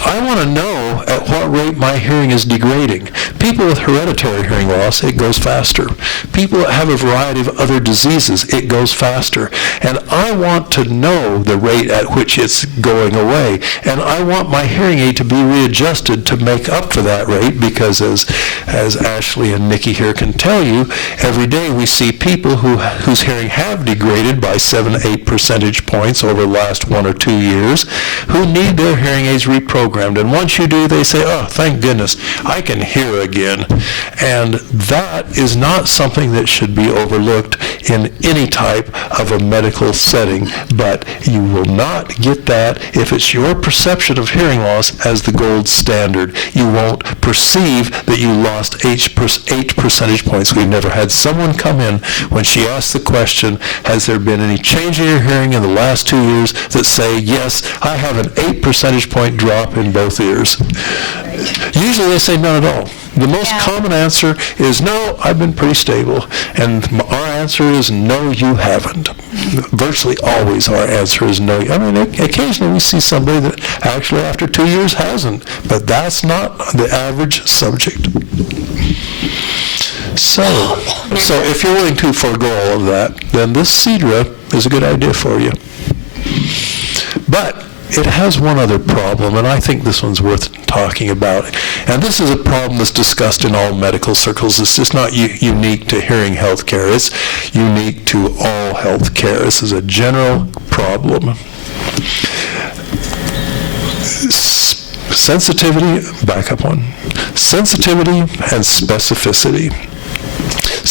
I want to know at what rate my hearing is degrading. People with hereditary hearing loss, it goes faster. People that have a variety of other diseases, it goes faster. And I want to know the rate at which it's going away. And I want my hearing aid to be readjusted to make up for that rate, because as Ashley and Nikki here can tell you, every day we see people whose hearing have degraded by 7-8 percentage points over the last 1 or 2 years, who need their hearing aids reprogrammed. And once you do, they say, oh, thank goodness, I can hear again. And that is not something that should be overlooked in any type of a medical setting. But you will not get that if it's your perception of hearing loss as the gold standard. You won't perceive that you lost 8 percentage points. We've never had someone come in when she asked the question, has there been any change in your hearing in the last 2 years, that say, yes, I have an 8 percentage point drop in both ears. Usually they say none at all. The most common answer is, no, I've been pretty stable. And our answer is, no, you haven't. Virtually always our answer is no. I mean, occasionally we see somebody that actually after 2 years hasn't, but that's not the average subject. So if you're willing to forego all of that, then this Cedra is a good idea for you. But it has one other problem, and I think this one's worth talking about. And this is a problem that's discussed in all medical circles. It's just not unique to hearing health care. It's unique to all health care. This is a general problem. Sensitivity, back up one. Sensitivity and specificity.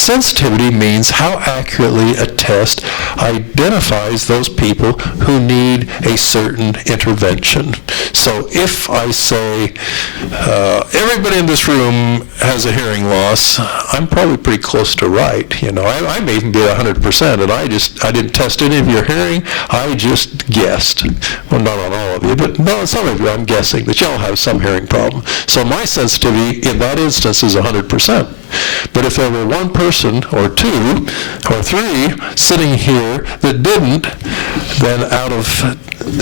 Sensitivity means how accurately a test identifies those people who need a certain intervention. So if I say, everybody in this room has a hearing loss, I'm probably pretty close to right. You know, I may even be 100%, and I didn't test any of your hearing, I just guessed. Well, not on all of you, but no, some of you I'm guessing that y'all have some hearing problem. So my sensitivity in that instance is 100%. But if there were one person or two or three sitting here that didn't, then out of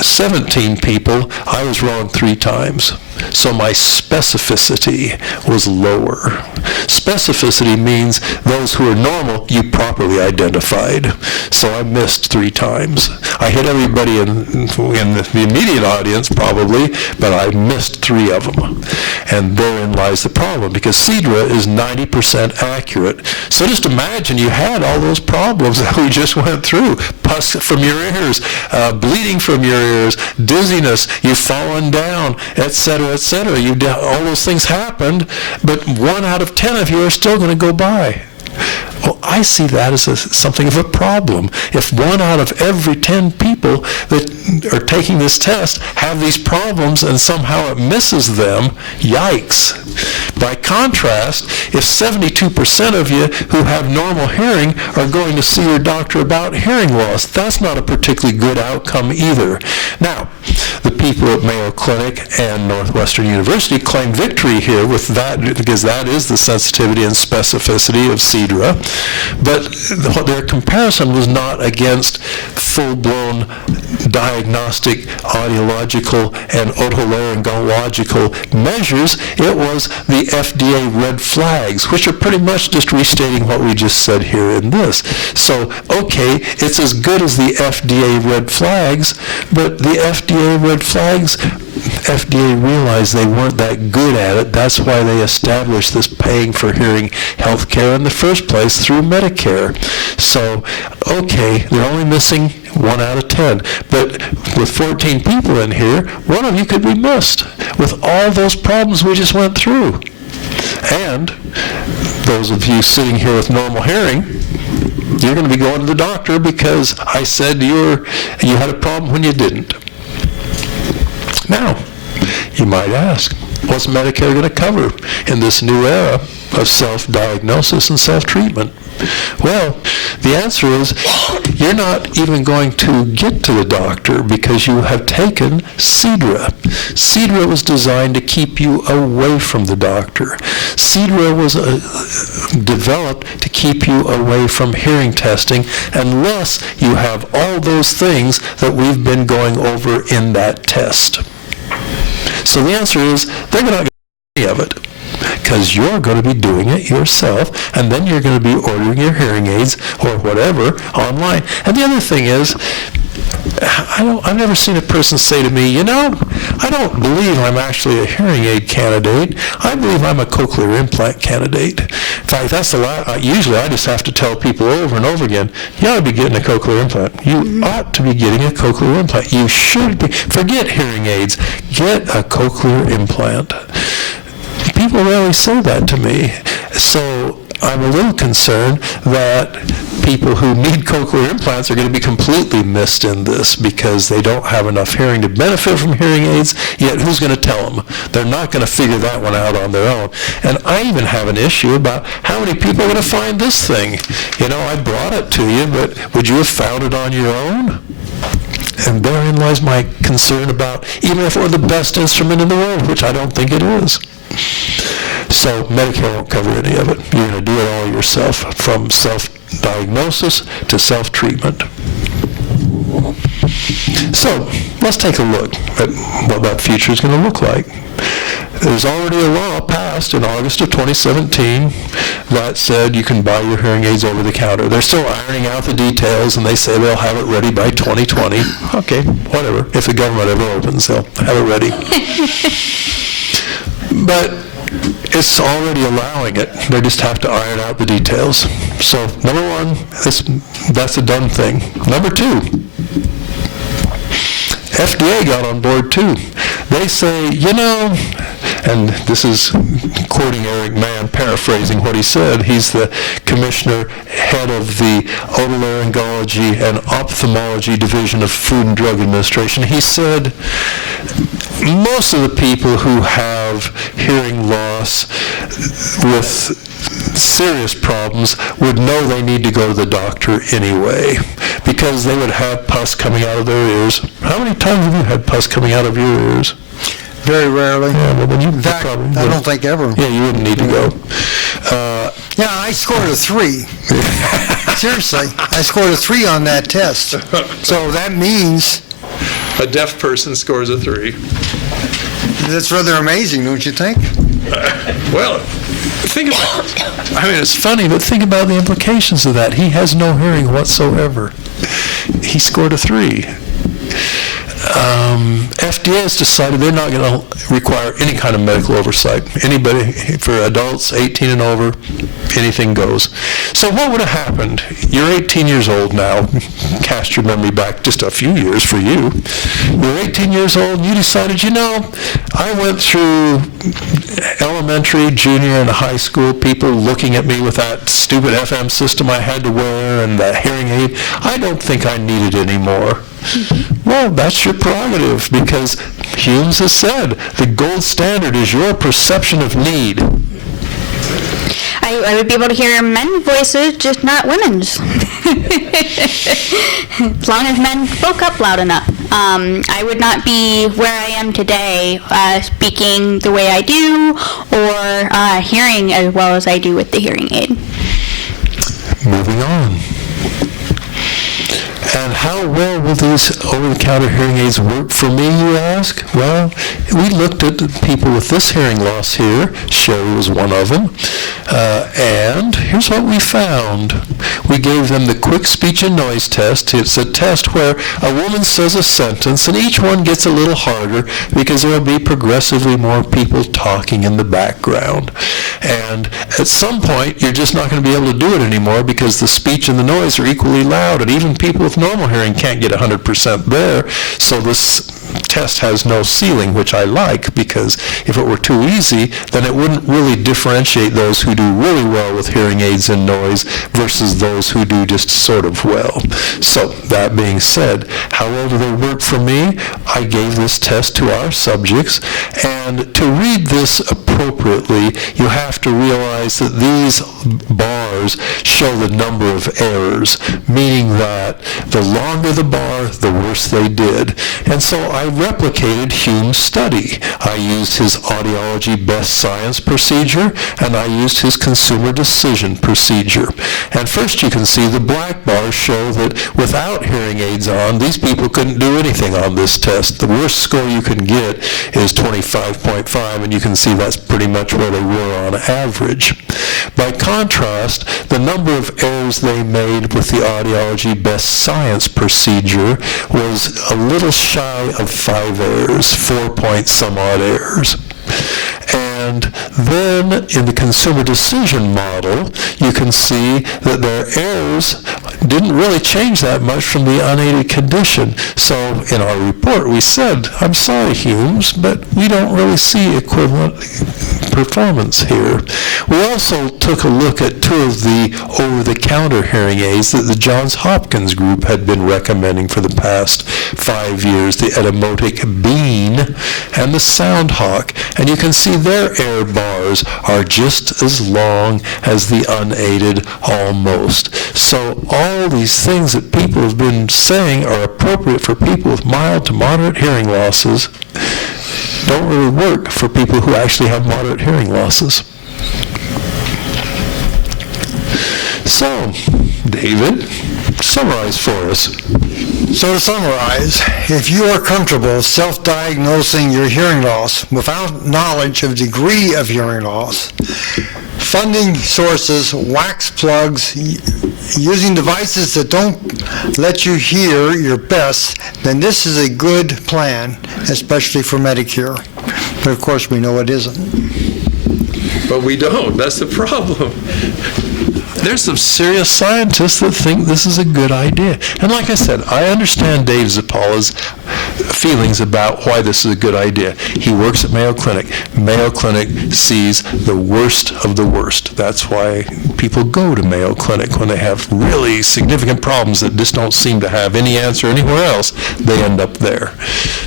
17 people, I was wrong 3 times. So my specificity was lower. Specificity means those who are normal, you properly identified. So I missed 3 times. I hit everybody in the immediate audience probably, but I missed 3 of them. And therein lies the problem, because CEDRA is 90% accurate. So just imagine you had all those problems that we just went through. Pus from your ears, bleeding from your ears, dizziness, you've fallen down, etc., etc. All those things happened, but 1 out of 10 of you are still going to go by. Well, I see that as something of a problem. If 1 out of every 10 people that are taking this test have these problems and somehow it misses them, yikes. By contrast, if 72% of you who have normal hearing are going to see your doctor about hearing loss, that's not a particularly good outcome either. Now, the people at Mayo Clinic and Northwestern University claim victory here with that, because that is the sensitivity and specificity of CEDRA, but their comparison was not against full-blown diagnostic, audiological, and otolaryngological measures. It was the FDA red flags, which are pretty much just restating what we just said here in this. So, okay, it's as good as the FDA red flags, but the FDA red flags, FDA realized they weren't that good at it. That's why they established this paying for hearing health care in the first place through Medicare. So, okay, they're only missing 1 out of 10. But with 14 people in here, 1 of you could be missed with all those problems we just went through. And those of you sitting here with normal hearing, you're going to be going to the doctor because I said you had a problem when you didn't. Now, you might ask, what's Medicare going to cover in this new era of self-diagnosis and self-treatment? Well, the answer is you're not even going to get to the doctor because you have taken CEDRA. CEDRA was designed to keep you away from the doctor. CEDRA was developed to keep you away from hearing testing unless you have all those things that we've been going over in that test. So the answer is they're not going to do any of it, because you're going to be doing it yourself, and then you're going to be ordering your hearing aids or whatever online. And the other thing is, I've never seen a person say to me, I don't believe I'm actually a hearing aid candidate. I believe I'm a cochlear implant candidate. In fact, that's the lot. Usually I just have to tell people over and over again, you ought to be getting a cochlear implant. You ought to be getting a cochlear implant. You should be. Forget hearing aids. Get a cochlear implant. People rarely say that to me. So I'm a little concerned that people who need cochlear implants are going to be completely missed in this because they don't have enough hearing to benefit from hearing aids, yet who's going to tell them? They're not going to figure that one out on their own. And I even have an issue about how many people are going to find this thing. I brought it to you, but would you have found it on your own? And therein lies my concern about, even if it were the best instrument in the world, which I don't think it is. So Medicare won't cover any of it. You're going to do it all yourself, from self-diagnosis to self-treatment. So let's take a look at what that future is going to look like. There's already a law passed in August of 2017 that said you can buy your hearing aids over the counter. They're still ironing out the details, and they say they'll have it ready by 2020. Okay, whatever. If the government ever opens, they'll have it ready. But it's already allowing it. They just have to iron out the details. So, number 1, that's a done thing. Number 2, FDA got on board too. They say, and this is quoting Eric Mann, paraphrasing what he said. He's the commissioner, head of the Otolaryngology and Ophthalmology Division of Food and Drug Administration. He said, most of the people who have hearing loss with serious problems would know they need to go to the doctor anyway, because they would have pus coming out of their ears. How many times have you had pus coming out of your ears? Very rarely. Yeah, well, then you In fact, probably I would. don't think ever. Yeah, you wouldn't need to go. Yeah, I scored a 3. Seriously, I scored a 3 on that test. So that means A deaf person scores a 3. that's rather amazing, don't you think? Well, think about it. I mean, it's funny, but think about the implications of that. He has no hearing whatsoever. He scored a 3. FDA has decided they're not going to require any kind of medical oversight. Anybody, for adults 18 and over, anything goes. So what would have happened? You're 18 years old now. Cast your memory back just a few years for you. You're 18 years old and you decided, I went through elementary, junior, and high school, people looking at me with that stupid FM system I had to wear and that hearing aid. I don't think I need it anymore. Well, that's your prerogative, because Humes has said the gold standard is your perception of need. I would be able to hear men's voices, just not women's. As long as men spoke up loud enough. I would not be where I am today, speaking the way I do, or hearing as well as I do with the hearing aid. Moving on. And how well will these over-the-counter hearing aids work for me, you ask? Well, we looked at people with this hearing loss here. Sherry was one of them. And here's what we found. We gave them the quick speech and noise test. It's a test where a woman says a sentence, and each one gets a little harder because there will be progressively more people talking in the background. And at some point, you're just not going to be able to do it anymore because the speech and the noise are equally loud, and even people with normal hearing can't get 100% there. So this test has no ceiling, which I like, because if it were too easy, then it wouldn't really differentiate those who do really well with hearing aids and noise versus those who do just sort of well. So that being said, however they work for me, I gave this test to our subjects, and to read this appropriately, you have to realize that these bars show the number of errors, meaning that the longer the bar, the worse they did. And so I replicated Hume's study. I used his audiology best science procedure, and I used his consumer decision procedure. And first you can see the black bars show that without hearing aids on, these people couldn't do anything on this test. The worst score you can get is 25.5, and you can see that's pretty much where they were on average. By contrast, the number of errors they made with the audiology best science procedure was a little shy of 5 errors, 4 point some odd errors. And then in the consumer decision model, you can see that their errors didn't really change that much from the unaided condition. So in our report, we said, I'm sorry, Humes, but we don't really see equivalent performance here. We also took a look at 2 of the over-the-counter hearing aids that the Johns Hopkins group had been recommending for the past 5 years, the Etymotic Bean and the Soundhawk. And you can see their error bars are just as long as the unaided almost. So all these things that people have been saying are appropriate for people with mild to moderate hearing losses don't really work for people who actually have moderate hearing losses. So, David, summarize for us. So to summarize, if you are comfortable self-diagnosing your hearing loss without knowledge of degree of hearing loss, funding sources, wax plugs, using devices that don't let you hear your best, then this is a good plan, especially for Medicare. But of course, we know it isn't. But we don't. That's the problem. There's some serious scientists that think this is a good idea. And like I said, I understand Dave Zappala's feelings about why this is a good idea. He works at Mayo Clinic. Mayo Clinic sees the worst of the worst. That's why people go to Mayo Clinic when they have really significant problems that just don't seem to have any answer anywhere else. They end up there.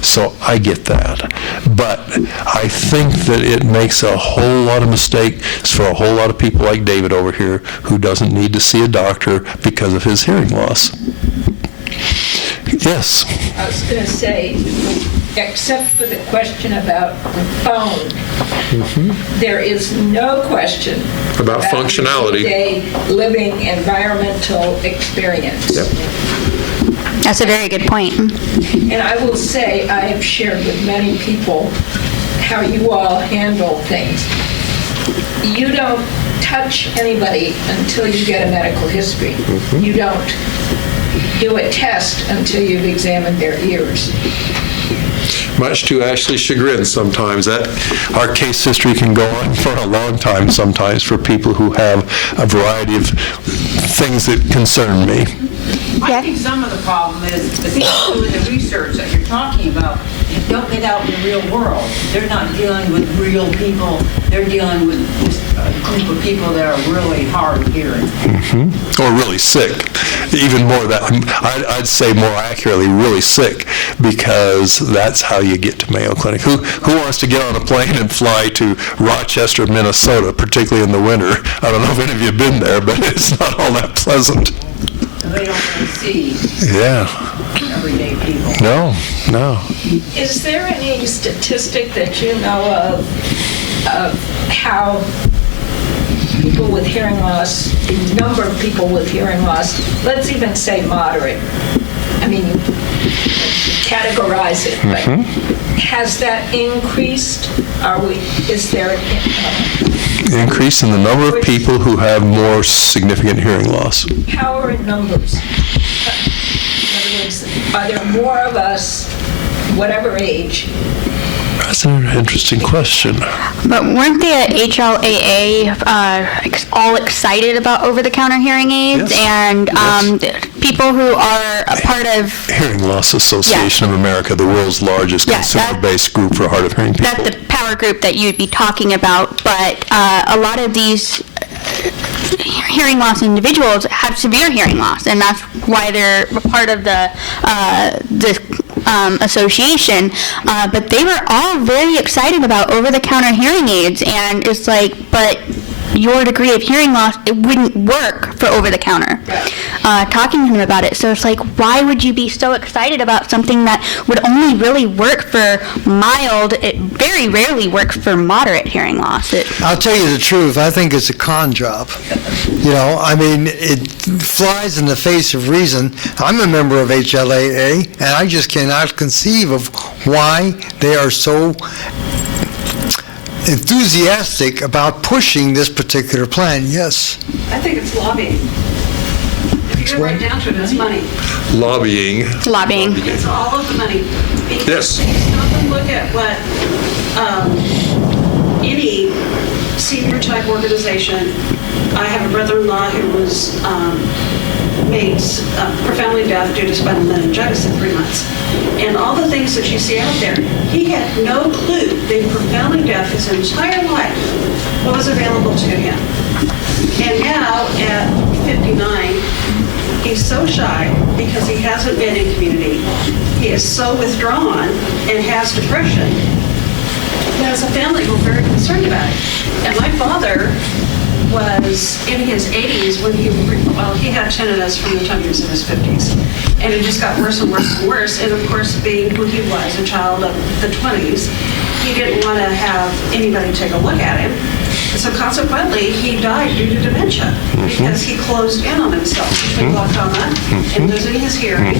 So I get that. But I think that it makes a whole lot of mistakes for a whole lot of people like David over here who doesn't need to see a doctor because of his hearing loss. Yes. I was going to say, except for the question about the phone, there is no question About functionality. everyday living environmental experience. That's a very good point. And I will say, I have shared with many people how you all handle things. You don't touch anybody until you get a medical history. You don't do a test until you've examined their ears. Much to Ashley's chagrin sometimes. That our case history can go on for a long time sometimes for people who have a variety of things that concern me. I think some of the problem is the people doing the research that you're talking about don't get out in the real world. They're not dealing with real people. They're dealing with just a group of people that are really hard of hearing. Or really sick. Even more that, I'd say more accurately, really sick, because that's how you get to Mayo Clinic. Who wants to get on a plane and fly to Rochester, Minnesota, particularly in the winter? I don't know if any of you have been there, but it's not all that pleasant. They don't really see everyday people. No. Is there any statistic that you know of how people with hearing loss, the number of people with hearing loss, let's even say moderate, I mean, categorize it, but has that increased? Is there Increase in the number of people who have more significant hearing loss. power in numbers? In other words, are there more of us, whatever age? That's an interesting question. But weren't the HLAA all excited about over-the-counter hearing aids? Yes. And people who are a part of... Hearing Loss Association of America, the world's largest consumer-based group for hard of hearing people. That's the power group that you'd be talking about, but a lot of these hearing loss individuals have severe hearing loss, and that's why they're a part of the association. But they were all very excited about over-the-counter hearing aids, and it's like, but your degree of hearing loss, it wouldn't work for over-the-counter. Talking to them about it, so it's like, why would you be so excited about something that would only really work for mild, it very rarely works for moderate hearing loss? I'll tell you the truth, I think it's a con job. You know, I mean, it flies in the face of reason. I'm a member of HLAA, and I just cannot conceive of why they are so enthusiastic about pushing this particular plan. Yes. I think it's lobbying. If you get right down to it, it's money. Lobbying. Lobbying. It's all of the money. Yes. Stop and look at what any senior type organization. I have a brother-in-law who was made profoundly deaf due to spinal meningitis in 3 months. And all the things that you see out there, he had no clue, being profoundly deaf his entire life, what was available to him. And now at 59, he's so shy because he hasn't been in community. He is so withdrawn and has depression. And as a family, we're very concerned about it. And my father was in his 80s when he had tinnitus from the time he was in his 50s. And it just got worse and worse and worse. And of course, being who he was, a child of the 20s, he didn't want to have anybody take a look at him. So consequently, he died due to dementia because he closed in on himself between glaucoma and losing his hearing.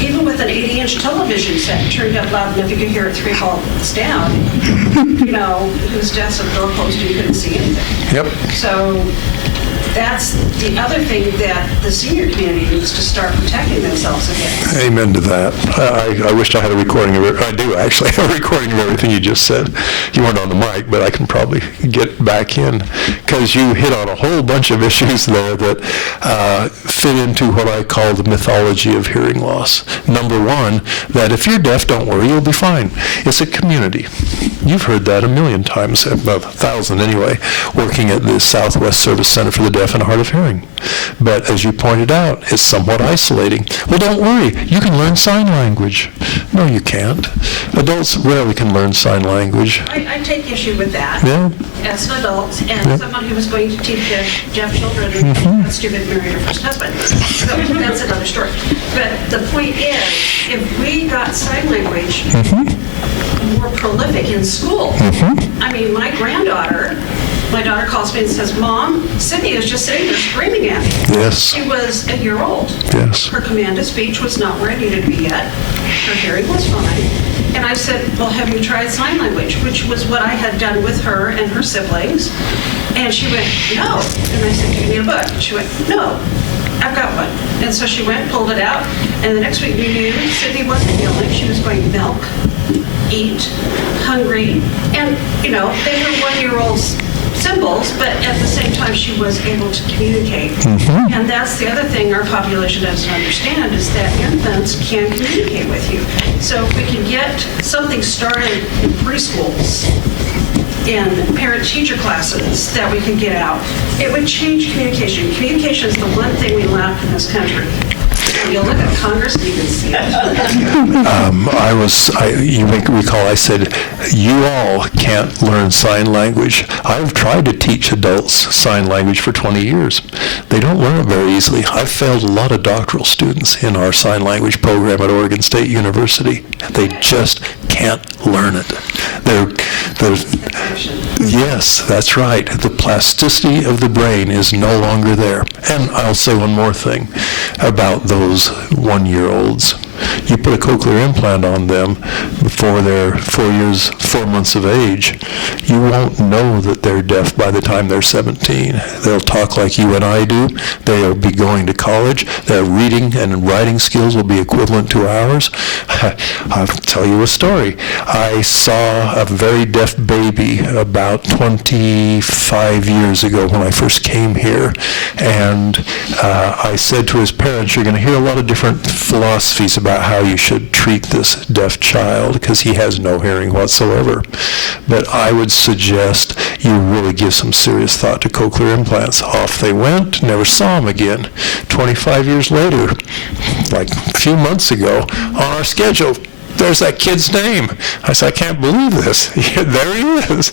Even with an 80-inch television set turned up loud enough you could hear it 3 halls down, you know, his death's a door closed and you couldn't see anything. Yep. So that's the other thing that the senior community needs to start protecting themselves against. Amen to that. I wished I had a recording of it. I do actually have a recording of everything you just said. You weren't on the mic, but I can probably get back in, because you hit on a whole bunch of issues there that fit into what I call the mythology of hearing loss. Number one, that if you're deaf, don't worry, you'll be fine. It's a community. You've heard that a million times, about 1,000 anyway, working at the Southwest Service Center for the Deaf and Hard of Hearing. But as you pointed out, it's somewhat isolating. Well, don't worry, you can learn sign language. No, you can't. Adults rarely can learn sign language. I take issue with that. Yeah. As an adult and someone who was going to teach deaf children how stupid married her first husband. So that's another story. But the point is, if we got sign language more prolific in school, I mean, my daughter calls me and says, Mom, Sydney is just sitting there screaming at me. Yes. She was a year old. Yes. Her command of speech was not where it needed to be yet. Her hearing was fine. And I said, well, have you tried sign language? Which was what I had done with her and her siblings. And she went, no. And I said, do you need a book? And she went, no, I've got one. And so she went, pulled it out. And the next week we knew Sydney wasn't yelling. She was going, milk, eat, hungry. And, you know, they were 1-year-old symbols, but at the same time she was able to communicate. And that's the other thing our population doesn't understand, is that infants can communicate with you. So if we can get something started in preschools, in parent-teacher classes that we can get out, it would change communication. Communication is the one thing we lack in this country. And you'll look at Congress and you can see it. You may recall I said, you all can't learn sign language. I've tried to teach adults sign language for 20 years. They don't learn it very easily. I've failed a lot of doctoral students in our sign language program at Oregon State University. They just can't learn it. Yes, that's right. The plasticity of the brain is no longer there. And I'll say one more thing about those 1-year-olds. You put a cochlear implant on them before they're 4 months of age, you won't know that they're deaf by the time they're 17. They'll talk like you and I do. They'll be going to college. Their reading and writing skills will be equivalent to ours. I'll tell you a story. I saw a very deaf baby about 25 years ago when I first came here, and I said to his parents, you're going to hear a lot of different philosophies about how you should treat this deaf child, because he has no hearing whatsoever. But I would suggest you really give some serious thought to cochlear implants. Off they went, never saw him again. 25 years later, like a few months ago, on our schedule, there's that kid's name. I said, I can't believe this. Yeah, there he is.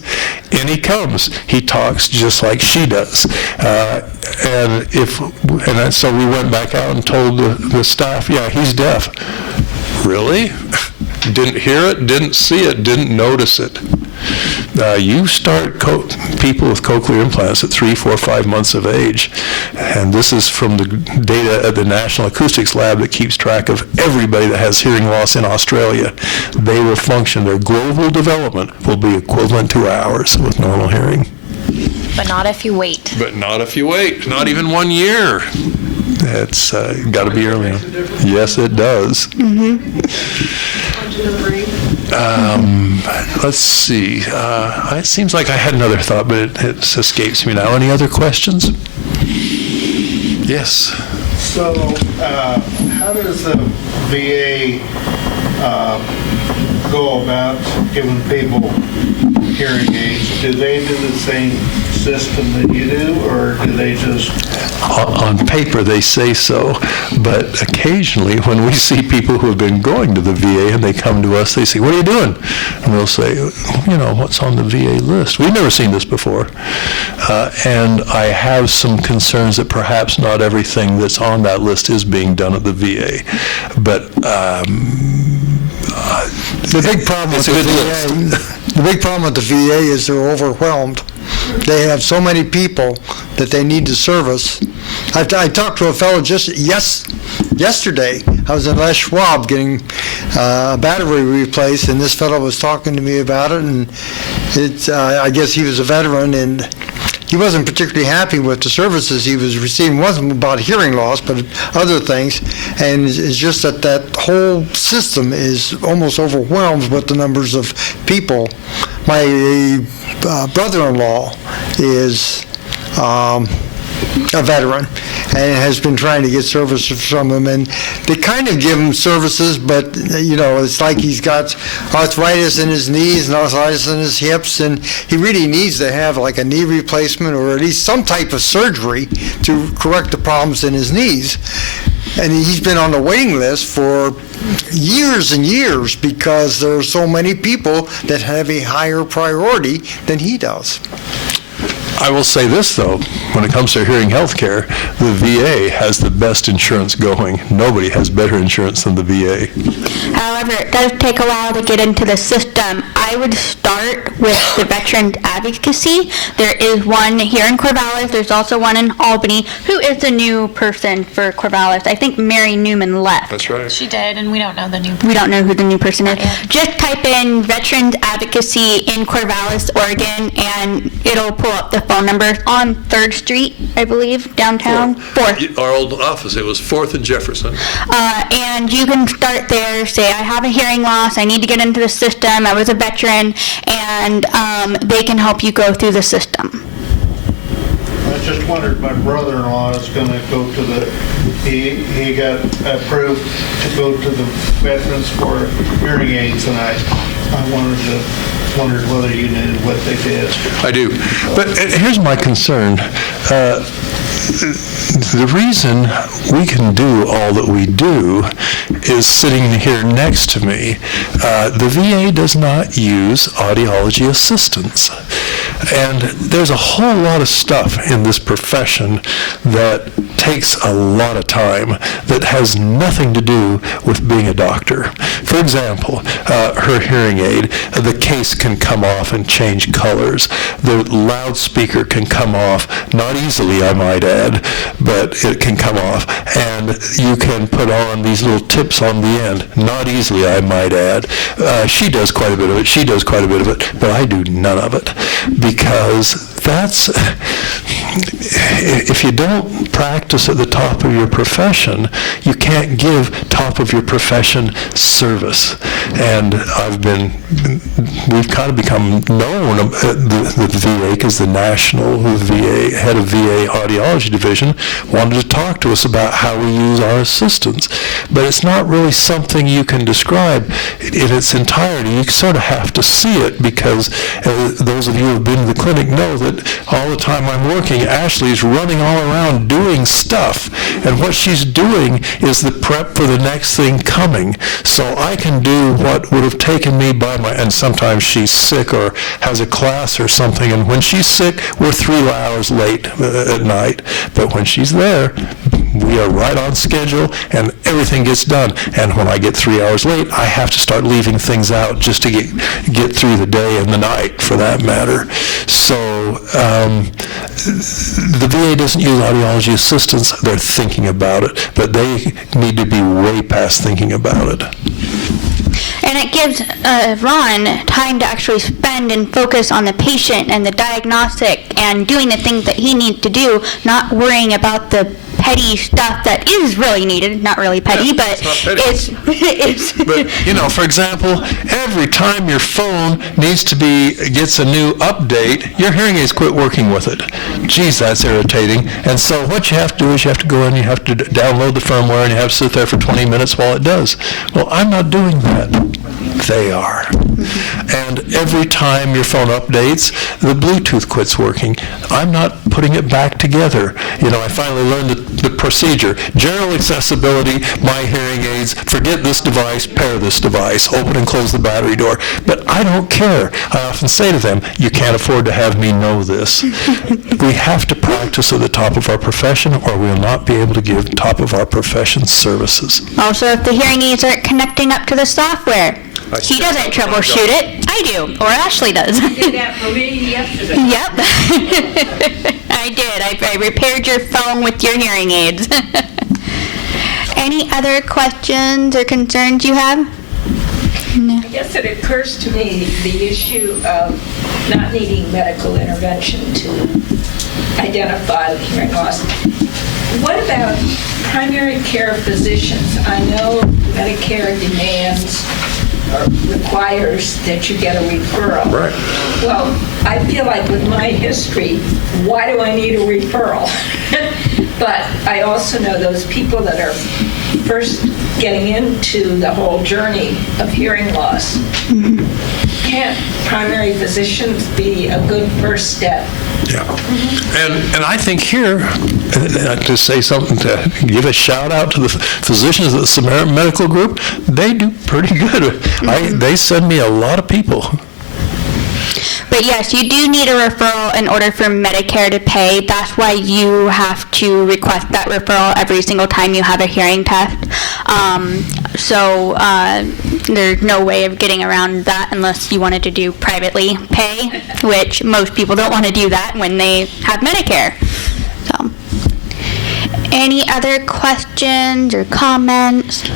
In he comes. He talks just like she does. So we went back out and told the staff, yeah, he's deaf. Really? Didn't hear it, didn't see it, didn't notice it. You start people with cochlear implants at 3, 4, 5 months of age, and this is from the data at the National Acoustics Lab that keeps track of everybody that has hearing loss in Australia. They will function, their global development will be equivalent to ours with normal hearing. But not if you wait. But not if you wait, not even 1 year. It's got to be early on. Yes, it does. Let's see. It seems like I had another thought, but it escapes me now. Any other questions? Yes. So, how does the VA go about giving people hearing aids? Do they do the same system that you do, or do they just... On paper, they say so, but occasionally when we see people who have been going to the VA and they come to us, they say, what are you doing? And we'll say, what's on the VA list? We've never seen this before. And I have some concerns that perhaps not everything that's on that list is being done at the VA. But the big problem with the big problem with the VA is they're overwhelmed. They have so many people that they need to service. I talked to a fellow just yesterday. I was in Les Schwab getting a battery replaced, and this fellow was talking to me about it. And I guess he was a veteran, and he wasn't particularly happy with the services he was receiving. It wasn't about hearing loss, but other things. And it's just that whole system is almost overwhelmed with the numbers of people. My brother-in-law is a veteran and has been trying to get services from him, and they kind of give him services, but it's like he's got arthritis in his knees and arthritis in his hips, and he really needs to have like a knee replacement or at least some type of surgery to correct the problems in his knees. And he's been on the waiting list for years and years because there are so many people that have a higher priority than he does. I will say this, though, when it comes to hearing health care, the VA has the best insurance going. Nobody has better insurance than the VA. However, it does take a while to get into the system. I would start with the Veterans Advocacy. There is one here in Corvallis. There's also one in Albany. Who is the new person for Corvallis? I think Mary Newman left. That's right. She did, and we don't know the new person. We don't know who the new person is. Just type in Veterans Advocacy in Corvallis, Oregon, and it'll pull up the phone number on 3rd Street, I believe, downtown. 4th. Our old office, it was 4th and Jefferson. And you can start there, say, I have a hearing loss, I need to get into the system, I was a veteran, and they can help you go through the system. I just wondered, my brother-in-law is going to go to he got approved to go to the Veterans for hearing aids, and I wondered whether you knew what they did. I do. But here's my concern. The reason we can do all that we do is sitting here next to me. The VA does not use audiology assistants. And there's a whole lot of stuff in this profession that takes a lot of time that has nothing to do with being a doctor. For example, her hearing aid, the case can come off and change colors. The loudspeaker can come off, not easily, I might add, but it can come off. And you can put on these little tips on the end, not easily, I might add. She does quite a bit of it. She does quite a bit of it, but I do none of it. Because if you don't practice at the top of your profession, you can't give top of your profession service. And we've kind of become known at the VA because the national head of VA audiology division wanted to talk to us about how we use our assistants. But it's not really something you can describe in its entirety. You sort of have to see it because those of you who have been to the clinic know that all the time I'm working, Ashley's running all around doing stuff. And what she's doing is the prep for the next thing coming. So I can do what would have taken me and sometimes she's sick or has a class or something, and when she's sick, we're 3 hours late at night. But when she's there, we are right on schedule and everything gets done. And when I get 3 hours late, I have to start leaving things out just to get through the day and the night, for that matter. So the VA doesn't use audiology assistants. They're thinking about it, but they need to be way past thinking about it. And it gives Ron time to actually spend and focus on the patient and the diagnostic and doing the things that he needs to do, not worrying about the petty stuff that is really needed. Not really petty, but it's But, for example, every time your phone gets a new update, your hearing aids quit working with it. Geez, that's irritating. And so what you have to do is you have to go in, you have to download the firmware, and you have to sit there for 20 minutes while it does. Well, I'm not doing that. They are. And every time your phone updates, the Bluetooth quits working. I'm not putting it back together. I finally learned the procedure. General accessibility, my hearing aids, forget this device, pair this device, open and close the battery door. But I don't care. I often say to them, you can't afford to have me know this. We have to practice at the top of our profession or we will not be able to give top of our profession services. Also, if the hearing aids aren't connecting up to the software, he doesn't troubleshoot it. I do, or Ashley does. You did that for me yesterday. Yep. I did. I repaired your phone with your hearing aids. Any other questions or concerns you have? I guess it occurs to me the issue of not needing medical intervention to identify the hearing loss. What about primary care physicians? I know Medicare demands or requires that you get a referral. Right. Well, I feel like with my history, why do I need a referral? But I also know those people that are first getting into the whole journey of hearing loss. Can't primary physicians be a good first step? Yeah. And I think here, to say something, to give a shout out to the physicians at the Samaritan Medical Group, they do pretty good. They send me a lot of people. But yes, you do need a referral in order for Medicare to pay. That's why you have to request that referral every single time you have a hearing test. So there's no way of getting around that unless you wanted to do privately pay, which most people don't want to do that when they have Medicare. So, any other questions or comments?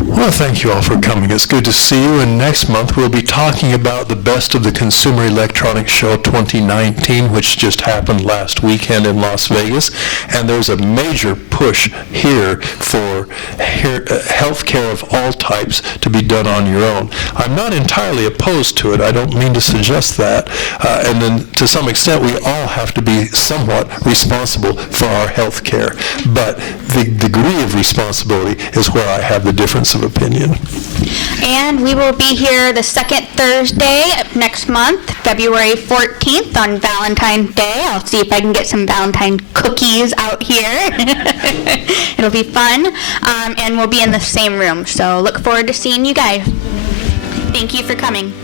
Well, thank you all for coming. It's good to see you. And next month, we'll be talking about the Best of the Consumer Electronics Show 2019, which just happened last weekend in Las Vegas. And there's a major push here for health care of all types to be done on your own. I'm not entirely opposed to it. I don't mean to suggest that. And then to some extent, we all have to be somewhat responsible for our health care. But the degree of responsibility is where I have the difference of opinion. And we will be here the second Thursday of next month, February 14th on Valentine's Day. I'll see if I can get some Valentine cookies out here. It'll be fun. And we'll be in the same room. So look forward to seeing you guys. Thank you for coming.